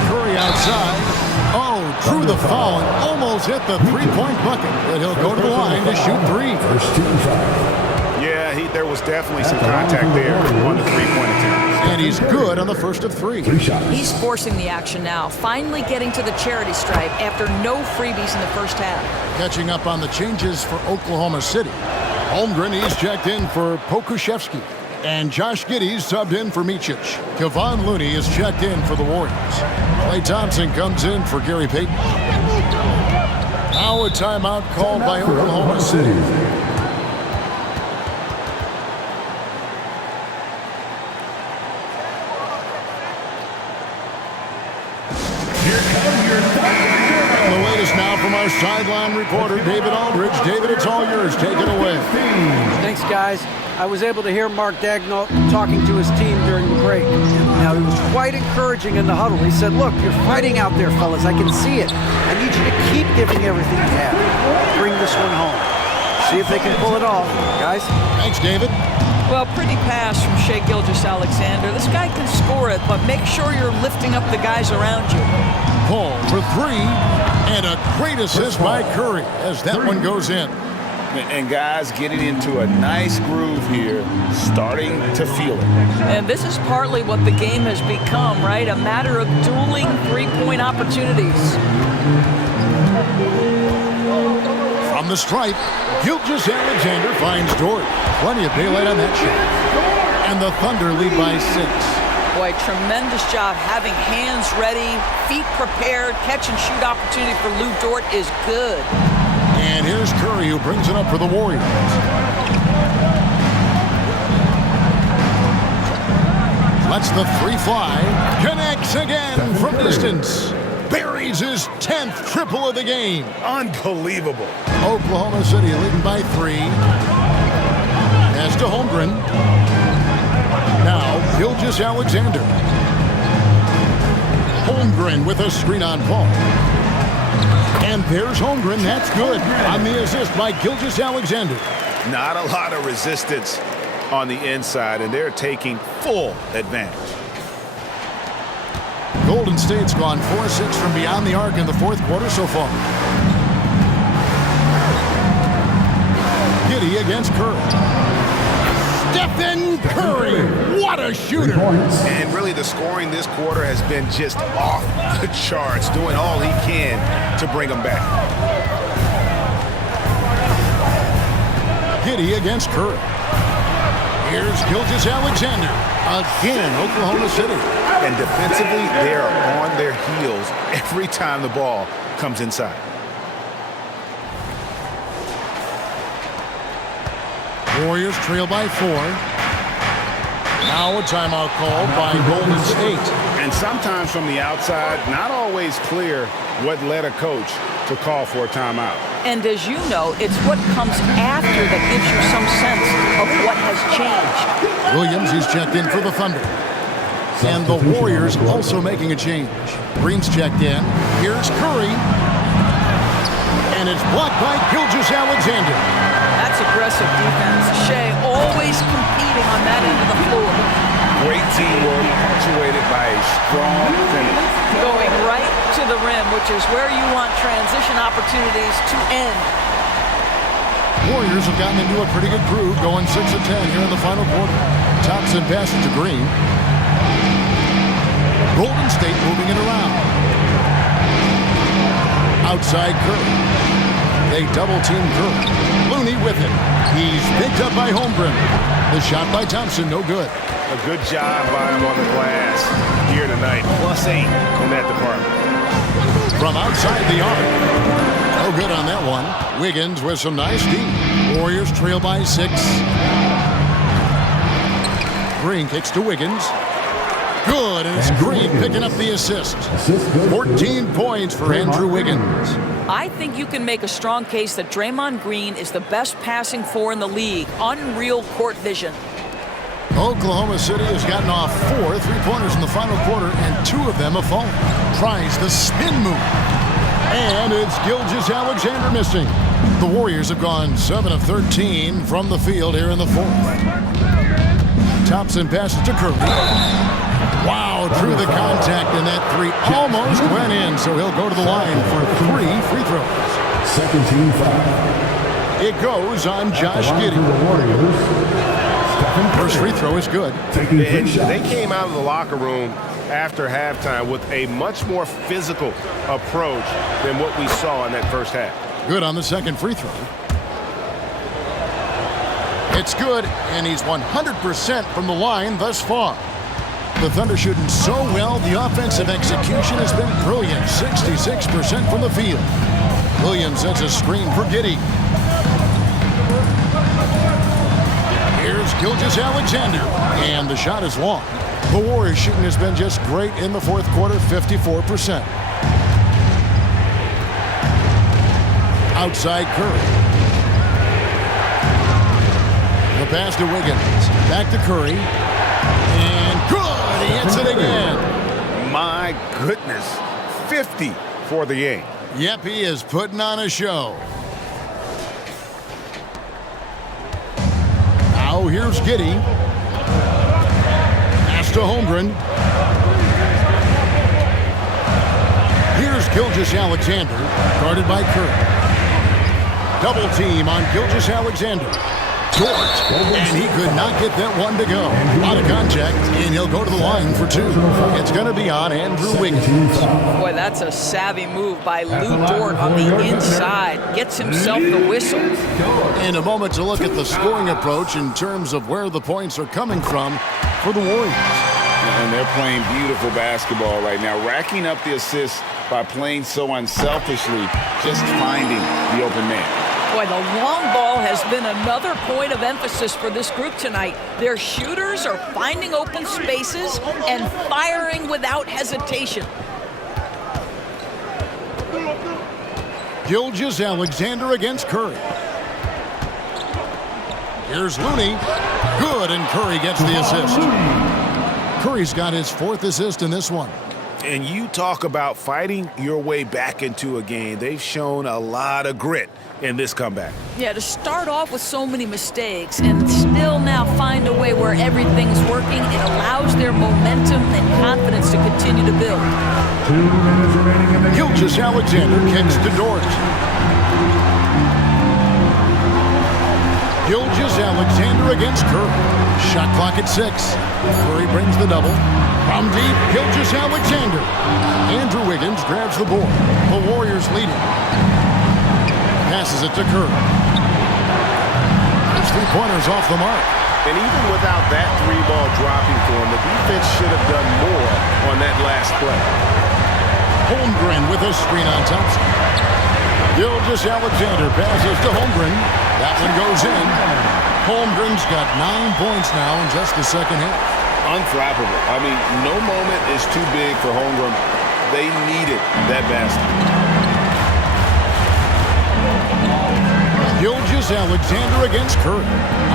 Curry outside. Oh, drew the foul and almost hit the three-point bucket. But he'll go to the line to shoot 3. Yeah, there was definitely some contact there on the three-point attempt. And he's good on the first of 3. He's forcing the action now, finally getting to the charity stripe after no freebies in the first half. Catching up on the changes for Oklahoma City. Holmgren, he's checked in for Pokuševski. And Josh Giddey's subbed in for Micic. Kevon Looney is checked in for the Warriors. Klay Thompson comes in for Gary Payton. Now a timeout called by Oklahoma City. The latest now from our sideline reporter, David Aldridge. David, it's all yours. Take it away. Thanks, guys. I was able to hear Mark Daigneault talking to his team during the break. Now, he was quite encouraging in the huddle. He said, look, you're fighting out there, fellas. I can see it. I need you to keep giving everything you have. Bring this one home. See if they can pull it off, guys. Thanks, David. Well, pretty pass from Shai Gilgeous-Alexander. This guy can score it, but make sure you're lifting up the guys around you. Paul for 3, and a great assist by Curry as that one goes in. And guys getting into a nice groove here, starting to feel it. And this is partly what the game has become, right? A matter of dueling three-point opportunities. From the stripe, Gilgeous-Alexander finds Dort. Plenty of daylight on that shot. And the Thunder lead by 6. Boy, tremendous job having hands ready, feet prepared, catch and shoot opportunity for Lou Dort is good. And here's Curry who brings it up for the Warriors. Lets the 3 fly. Connects again from distance. Buries his 10th triple of the game. Unbelievable. Oklahoma City leading by 3. Pass to Holmgren. Now, Gilgeous-Alexander. Holmgren with a screen on Paul. And there's Holmgren. That's good on the assist by Gilgeous-Alexander. Not a lot of resistance on the inside, and they're taking full advantage. Golden State's gone 4-6 from beyond the arc in the 4th quarter so far. Giddey against Curry. Stephen Curry, what a shooter! And really the scoring this quarter has been just off the charts, doing all he can to bring them back. Giddey against Curry. Here's Gilgeous-Alexander. Again, Oklahoma City. And defensively, they are on their heels every time the ball comes inside. Warriors trail by 4. Now a timeout called by Golden State. And sometimes from the outside, not always clear what led a coach to call for a timeout. And as you know, it's what comes after that gives you some sense of what has changed. Williams is checked in for the Thunder. And the Warriors also making a change. Green's checked in. Here's Curry. And it's blocked by Gilgeous-Alexander. That's aggressive defense. Shai always competing on that end of the floor. Great teamwork, punctuated by a strong finish. Going right to the rim, which is where you want transition opportunities to end. Warriors have gotten into a pretty good groove, going 6 of 10 here in the final quarter. Thompson passes to Green. Golden State moving it around. Outside Curry. They double-team Curry. Looney with it. He's picked up by Holmgren. The shot by Thompson, no good. A good job by him on the glass here tonight. +8 in that department. From outside the arc. No good on that one. Wiggins with some nice D. Warriors trail by 6. Green kicks to Wiggins. Good, and it's Green picking up the assist. 14 points for Andrew Wiggins. I think you can make a strong case that Draymond Green is the best passing four in the league. Unreal court vision. Oklahoma City has gotten off 4 3-pointers in the final quarter, and 2 of them have fallen. Tries the spin move. And it's Gilgeous-Alexander missing. The Warriors have gone 7 of 13 from the field here in the fourth. Thompson passes to Curry. Wow, through the contact, and that 3 almost went in, so he'll go to the line for 3 free throws. Second team foul. It goes on Josh Giddey. First free throw is good. They came out of the locker room after halftime with a much more physical approach than what we saw in that first half. Good on the second free throw. It's good, and he's 100% from the line thus far. The Thunder shooting so well, the offensive execution has been brilliant. 66% from the field. Williams sets a screen for Giddey. Here's Gilgeous-Alexander, and the shot is long. The Warriors shooting has been just great in the fourth quarter, 54%. Outside Curry. The pass to Wiggins. Back to Curry. And good! He hits it again. My goodness. 50 for the game. Yep, he is putting on a show. Now here's Giddey. Pass to Holmgren. Here's Gilgeous-Alexander, guarded by Curry. Double team on Gilgeous-Alexander. Short, and he could not get that one to go. Out of contact, and he'll go to the line for 2. It's going to be on Andrew Wiggins. Boy, that's a savvy move by Lou Dort on the inside. Gets himself the whistle. In a moment to look at the scoring approach in terms of where the points are coming from for the Warriors. And they're playing beautiful basketball right now, racking up the assists by playing so unselfishly, just finding the open man. Boy, the long ball has been another point of emphasis for this group tonight. Their shooters are finding open spaces and firing without hesitation. Gilgeous-Alexander against Curry. Here's Looney. Good, and Curry gets the assist. Curry's got his 4th assist in this one. And you talk about fighting your way back into a game. They've shown a lot of grit in this comeback. Yeah, to start off with so many mistakes and still now find a way where everything's working, it allows their momentum and confidence to continue to build. 2 minutes remaining in the game. Gilgeous-Alexander kicks to Dort. Gilgeous-Alexander against Curry. Shot clock at 6. Curry brings the double. From deep, Gilgeous-Alexander. Andrew Wiggins grabs the board. The Warriors leading. Passes it to Curry. There's 3-pointers off the mark. And even without that 3-ball dropping for him, the defense should have done more on that last play. Holmgren with a screen on Thompson. Gilgeous-Alexander passes to Holmgren. That one goes in. Holmgren's got 9 points now in just the second half. Unflappable. I mean, no moment is too big for Holmgren. They needed that basket. Gilgeous-Alexander against Curry.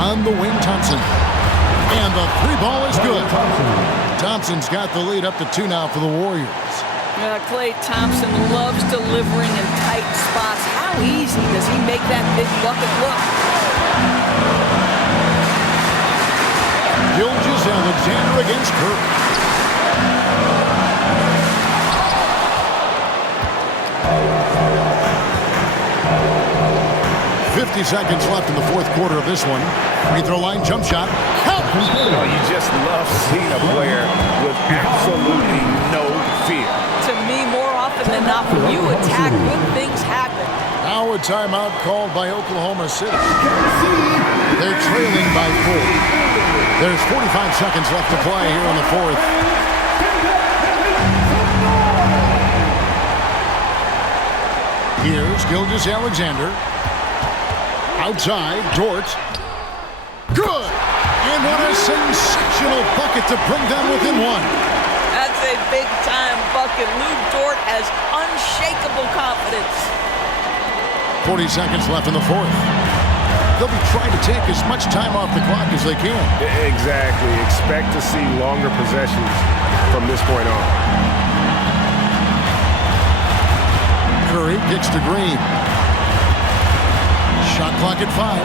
On the wing, Thompson. And the 3-ball is good. Thompson's got the lead up to 2 now for the Warriors. Klay Thompson loves delivering in tight spots. How easy does he make that big bucket look? Gilgeous-Alexander against Curry. 50 seconds left in the fourth quarter of this one. Free throw line jump shot. Count! Oh, you just love seeing a player with absolutely no fear. To me, more often than not, when you attack, good things happen. Now a timeout called by Oklahoma City. They're trailing by 4. There's 45 seconds left to play here in the fourth. Here's Gilgeous-Alexander. Outside, Dort. Good! And what a sensational bucket to bring them within one. That's a big-time bucket. Lou Dort has unshakable confidence. 40 seconds left in the fourth. They'll be trying to take as much time off the clock as they can. Exactly. Expect to see longer possessions from this point on. Curry kicks to Green. Shot clock at 5.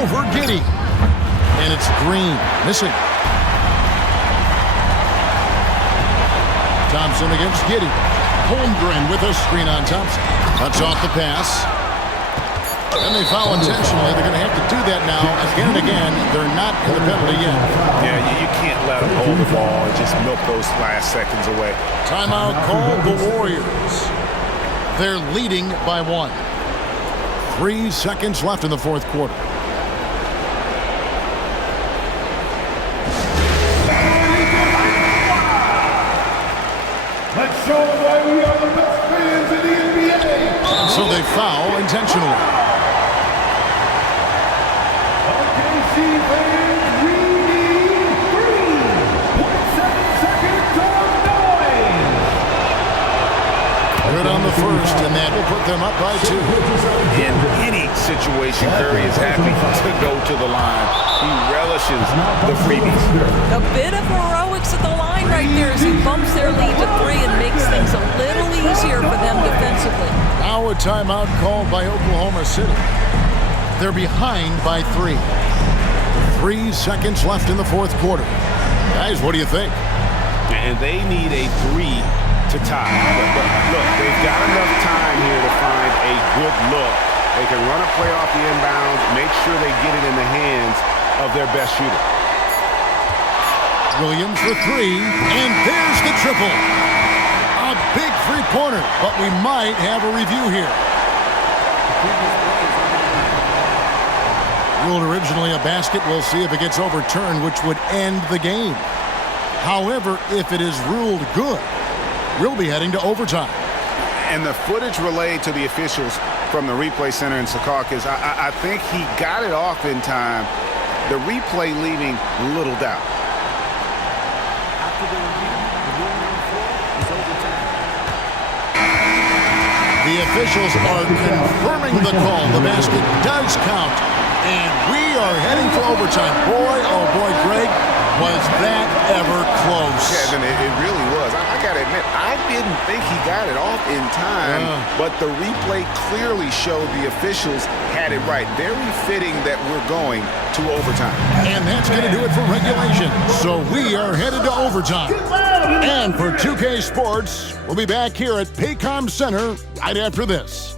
Over Giddey. And it's Green. Missing. Thompson against Giddey. Holmgren with a screen on Thompson. Cuts off the pass. And they foul intentionally. They're going to have to do that now again and again. They're not in the penalty yet. Yeah, you can't let them hold the ball and just milk those last seconds away. Timeout called the Warriors. They're leading by 1. 3 seconds left in the fourth quarter. Let's show why we are the best fans in the NBA. So they foul intentionally. OKC fans, we need 3.7 seconds of noise. Good on the first, and that will put them up by 2. In any situation, Curry is happy to go to the line. He relishes the freebies. A bit of heroics at the line right there as he bumps their lead to 3 and makes things a little easier for them defensively. Now a timeout called by Oklahoma City. They're behind by 3. 3 seconds left in the fourth quarter. Guys, what do you think? And they need a 3 to tie. But look, they've got enough time here to find a good look. They can run a play off the inbounds, make sure they get it in the hands of their best shooter. Williams for 3, and there's the triple. A big three-pointer, but we might have a review here. Ruled originally a basket. We'll see if it gets overturned, which would end the game. However, if it is ruled good, we'll be heading to overtime. And the footage relayed to the officials from the replay center in Secaucus, I think he got it off in time. The replay leaving little doubt. After the review, the ruling on the floor is overturned. The officials are confirming the call. The basket does count. And we are heading for overtime. Boy, oh boy, Greg, was that ever close. Yeah, and it really was. I got to admit, I didn't think he got it off in time, but the replay clearly showed the officials had it right. Very fitting that we're going to overtime. And that's going to do it for regulation. So we are headed to overtime. And for 2K Sports, we'll be back here at Paycom Center right after this.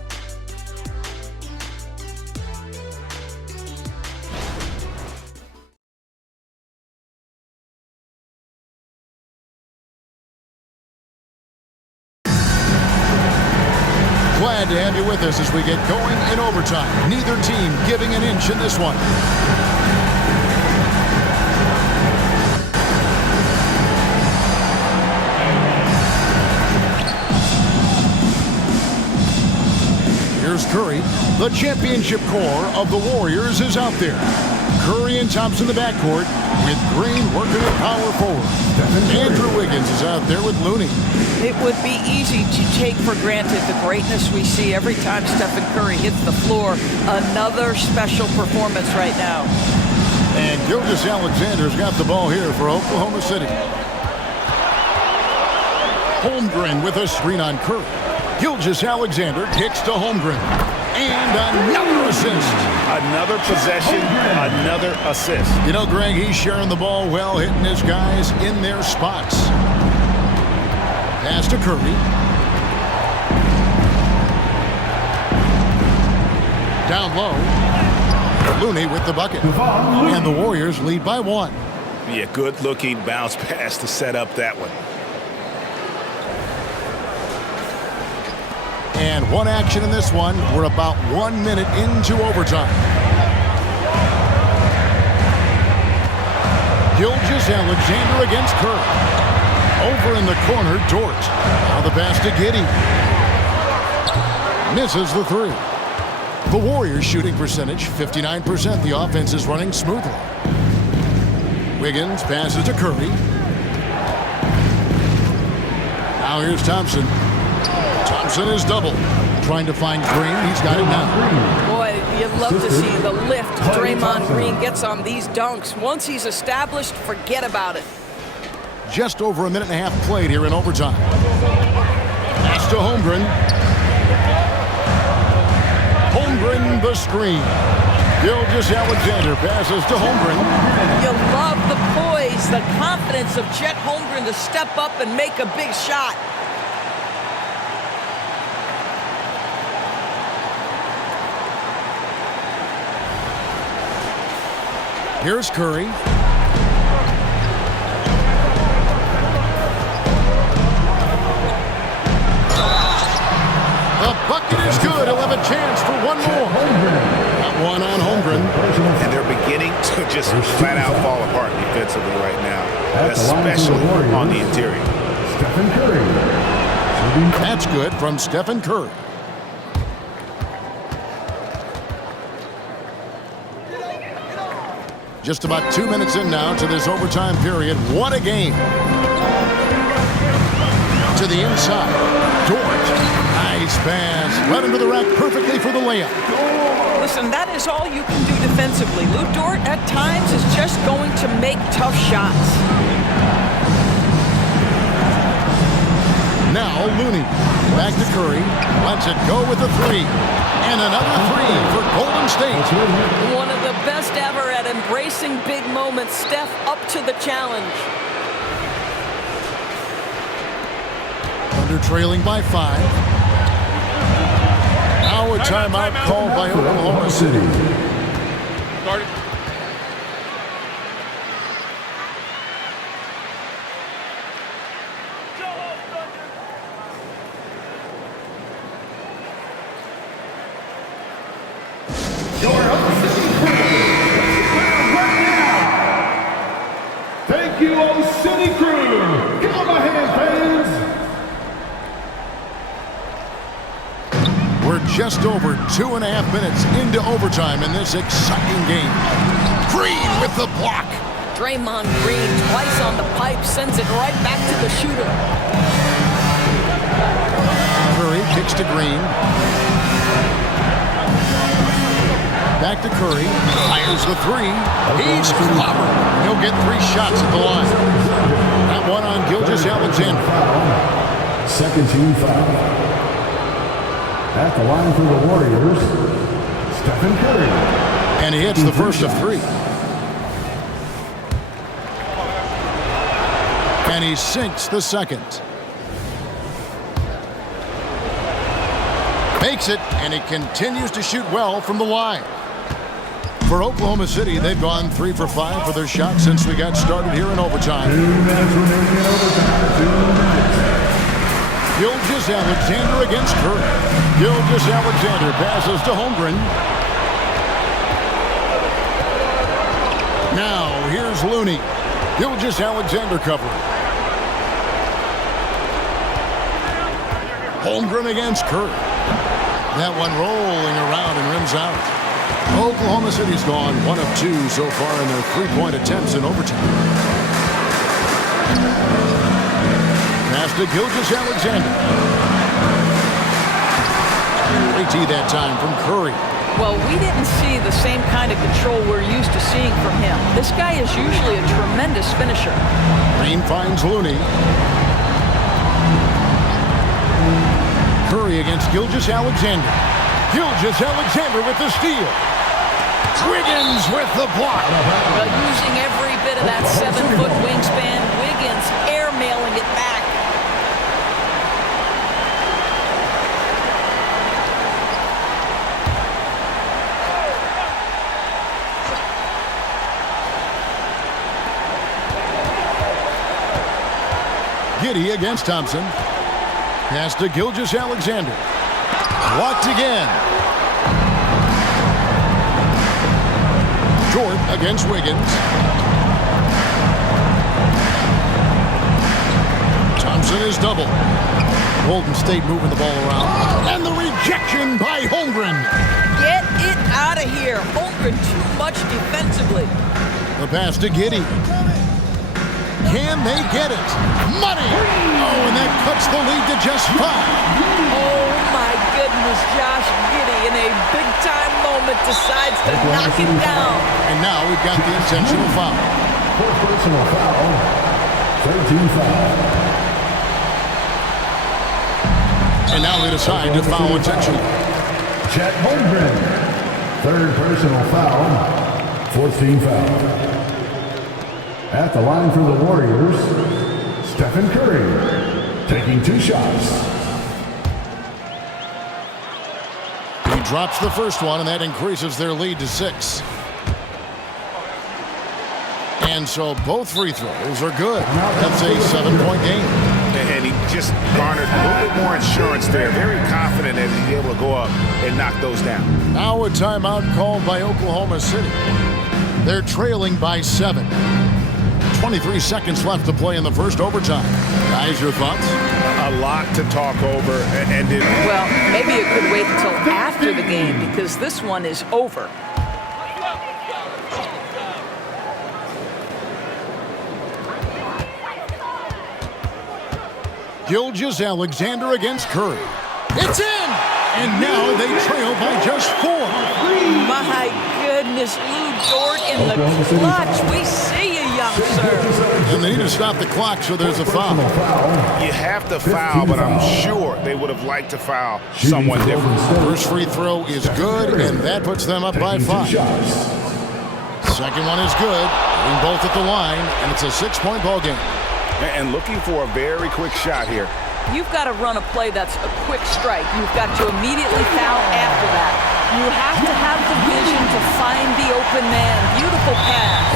Glad to have you with us as we get going in overtime. Neither team giving an inch in this one. Here's Curry. The championship core of the Warriors is out there. Curry and Thompson in the backcourt with Green working at power forward. Andrew Wiggins is out there with Looney. It would be easy to take for granted the greatness we see every time Stephen Curry hits the floor. Another special performance right now. And Gilgeous-Alexander's got the ball here for Oklahoma City. Holmgren with a screen on Curry. Gilgeous-Alexander kicks to Holmgren. And another assist. Another possession, another assist. You know, Greg, he's sharing the ball well, hitting his guys in their spots. Pass to Curry. Down low. Looney with the bucket. And the Warriors lead by 1. Yeah, good-looking bounce pass to set up that one. And one action in this one. We're about 1 minute into overtime. Gilgeous-Alexander against Kerr. Over in the corner, Dort. Now the pass to Giddey. Misses the 3. The Warriors shooting percentage, 59%. The offense is running smoothly. Wiggins passes to Curry. Now here's Thompson. Thompson is double. Trying to find Green. He's got it now. Boy, you'd love to see the lift Draymond Green gets on these dunks. Once he's established, forget about it. Just over a minute and a half played here in overtime. Pass to Holmgren. Holmgren the screen. Gilgeous-Alexander passes to Holmgren. You love the poise, the confidence of Chet Holmgren to step up and make a big shot. Here's Curry. The bucket is good. He'll have a chance for one more. That one on Holmgren. And they're beginning to just flat out fall apart defensively right now, especially on the interior. Stephen Curry. That's good from Stephen Curry. Just about 2 minutes in now to this overtime period. What a game. To the inside. Dort. Nice pass. Led him to the rack perfectly for the layup. Listen, that is all you can do defensively. Lou Dort at times is just going to make tough shots. Now Looney. Back to Curry. Lets it go with the 3. And another 3 for Golden State. One of the best ever at embracing big moments. Steph up to the challenge. Under trailing by 5. Now a timeout called by Oklahoma City. Started. Thank you, O City Crew. Give them a hand, fans. We're just over 2.5 minutes into overtime in this exciting game. Green with the block. Draymond Green twice on the pipe, sends it right back to the shooter. Curry kicks to Green. Back to Curry. Fires the 3. He's clobbered. He'll get 3 shots at the line. That one on Gilgeous-Alexander. Second team foul. At the line for the Warriors, Stephen Curry. And he hits the first of 3. And he sinks the second. Makes it, and he continues to shoot well from the line. For Oklahoma City, they've gone 3 for 5 for their shots since we got started here in overtime. 2 minutes remaining in overtime. 2 minutes. Gilgeous-Alexander against Curry. Gilgeous-Alexander passes to Holmgren. Now, here's Looney. Gilgeous-Alexander covering. Holmgren against Curry. That one rolling around and rims out. Oklahoma City's gone 1 of 2 so far in their 3-point attempts in overtime. Pass to Gilgeous-Alexander. AT that time from Curry. Well, we didn't see the same kind of control we're used to seeing from him. This guy is usually a tremendous finisher. Green finds Looney. Curry against Gilgeous-Alexander. Gilgeous-Alexander with the steal. Wiggins with the block. Well, using every bit of that 7-foot wingspan, Wiggins airmailing it back. Giddey against Thompson. Pass to Gilgeous-Alexander. Blocked again. Jordan against Wiggins. Thompson is double. Golden State moving the ball around. And the rejection by Holmgren. Get it out of here. Holmgren too much defensively. The pass to Giddey. Can they get it? Money! Oh, and that cuts the lead to just 5. Oh my goodness, Josh Giddey in a big-time moment decides to knock it down. And now we've got the intentional foul. Fourth personal foul. 13 foul. And now they decide to foul intentionally. Chet Holmgren. Third personal foul. 14 foul. At the line for the Warriors, Stephen Curry, taking 2 shots. He drops the first one, and that increases their lead to 6. And so both free throws are good. That's a 7-point game. And he just garnered a little bit more insurance there. Very confident that he'd be able to go up and knock those down. Now a timeout called by Oklahoma City. They're trailing by 7. 23 seconds left to play in the first overtime. Guys, your thoughts? A lot to talk over. Well, maybe it could wait until after the game because this one is over. Gilgeous-Alexander against Curry. It's in! And now they trail by just 4. My goodness, Lou Dort in the clutch. We see you, young sir. And they need to stop the clock, so there's a foul. You have to foul, but I'm sure they would have liked to foul someone different. First free throw is good, and that puts them up by 5. Second one is good. Hitting both at the line, and it's a 6-point ball game. And looking for a very quick shot here. You've got to run a play that's a quick strike. You've got to immediately foul after that. You have to have the vision to find the open man. Beautiful pass.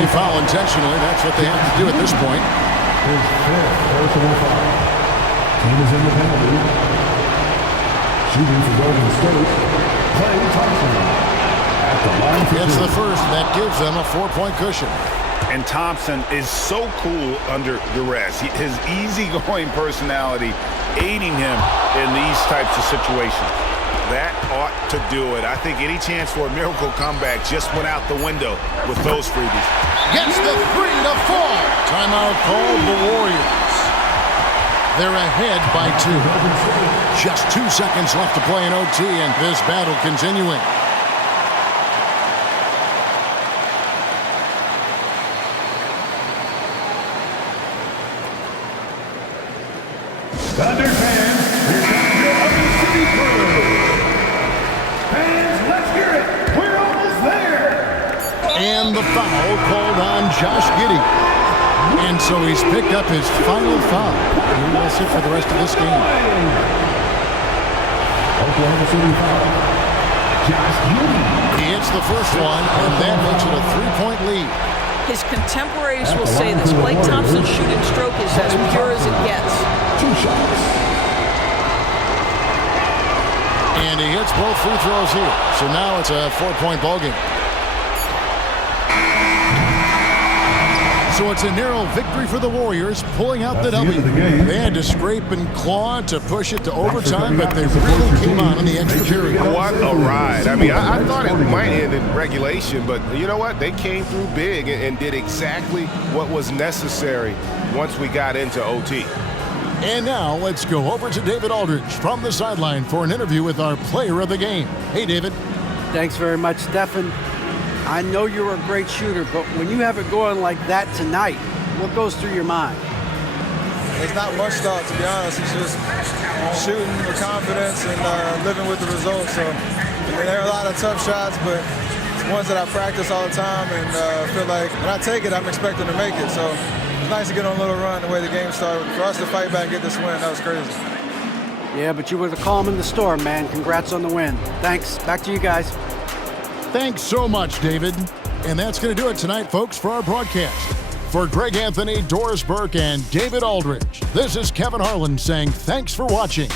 They foul intentionally. That's what they have to do at this point. His 5th personal foul. Team is in the penalty. Shooting for Golden State, Klay Thompson. At the line for Gets the first. That gives them a 4-point cushion. And Thompson is so cool under duress. His easygoing personality aiding him in these types of situations. That ought to do it. I think any chance for a miracle comeback just went out the window with those freebies. Gets the 3 to fall. Timeout called the Warriors. They're ahead by 2. Just 2 seconds left to play in OT, and this battle continuing. Thunder fans, here comes your Oklahoma City crew. Fans, let's hear it. We're almost there. And the foul called on Josh Giddey. And so he's picked up his final foul. He will sit for the rest of this game. Oklahoma City foul. Josh Giddey. He hits the first one, and that makes it a 3-point lead. His contemporaries will say this. Klay Thompson's shooting stroke is as pure as it gets. 2 shots. And he hits both free throws here. So now it's a 4-point ball game. So it's a narrow victory for the Warriors, pulling out the W. They had to scrape and claw to push it to overtime, but they really came on in the extra period. What a ride. I mean, I thought it might end in regulation, but you know what? They came through big and did exactly what was necessary once we got into OT. And now let's go over to David Aldridge from the sideline for an interview with our player of the game. Hey, David. Thanks very much, Stephen. I know you're a great shooter, but when you have it going like that tonight, what goes through your mind? It's not much thought, to be honest. It's just shooting with confidence and living with the results. So there are a lot of tough shots, but it's ones that I practice all the time and feel like when I take it, I'm expecting to make it. So it's nice to get on a little run the way the game started. For us to fight back and get this win, that was crazy. Yeah, but you were the calm in the storm, man. Congrats on the win. Thanks. Back to you guys. Thanks so much, David. And that's going to do it tonight, folks, for our broadcast. For Greg Anthony, Doris Burke, and David Aldridge, this is Kevin Harlan saying thanks for watching.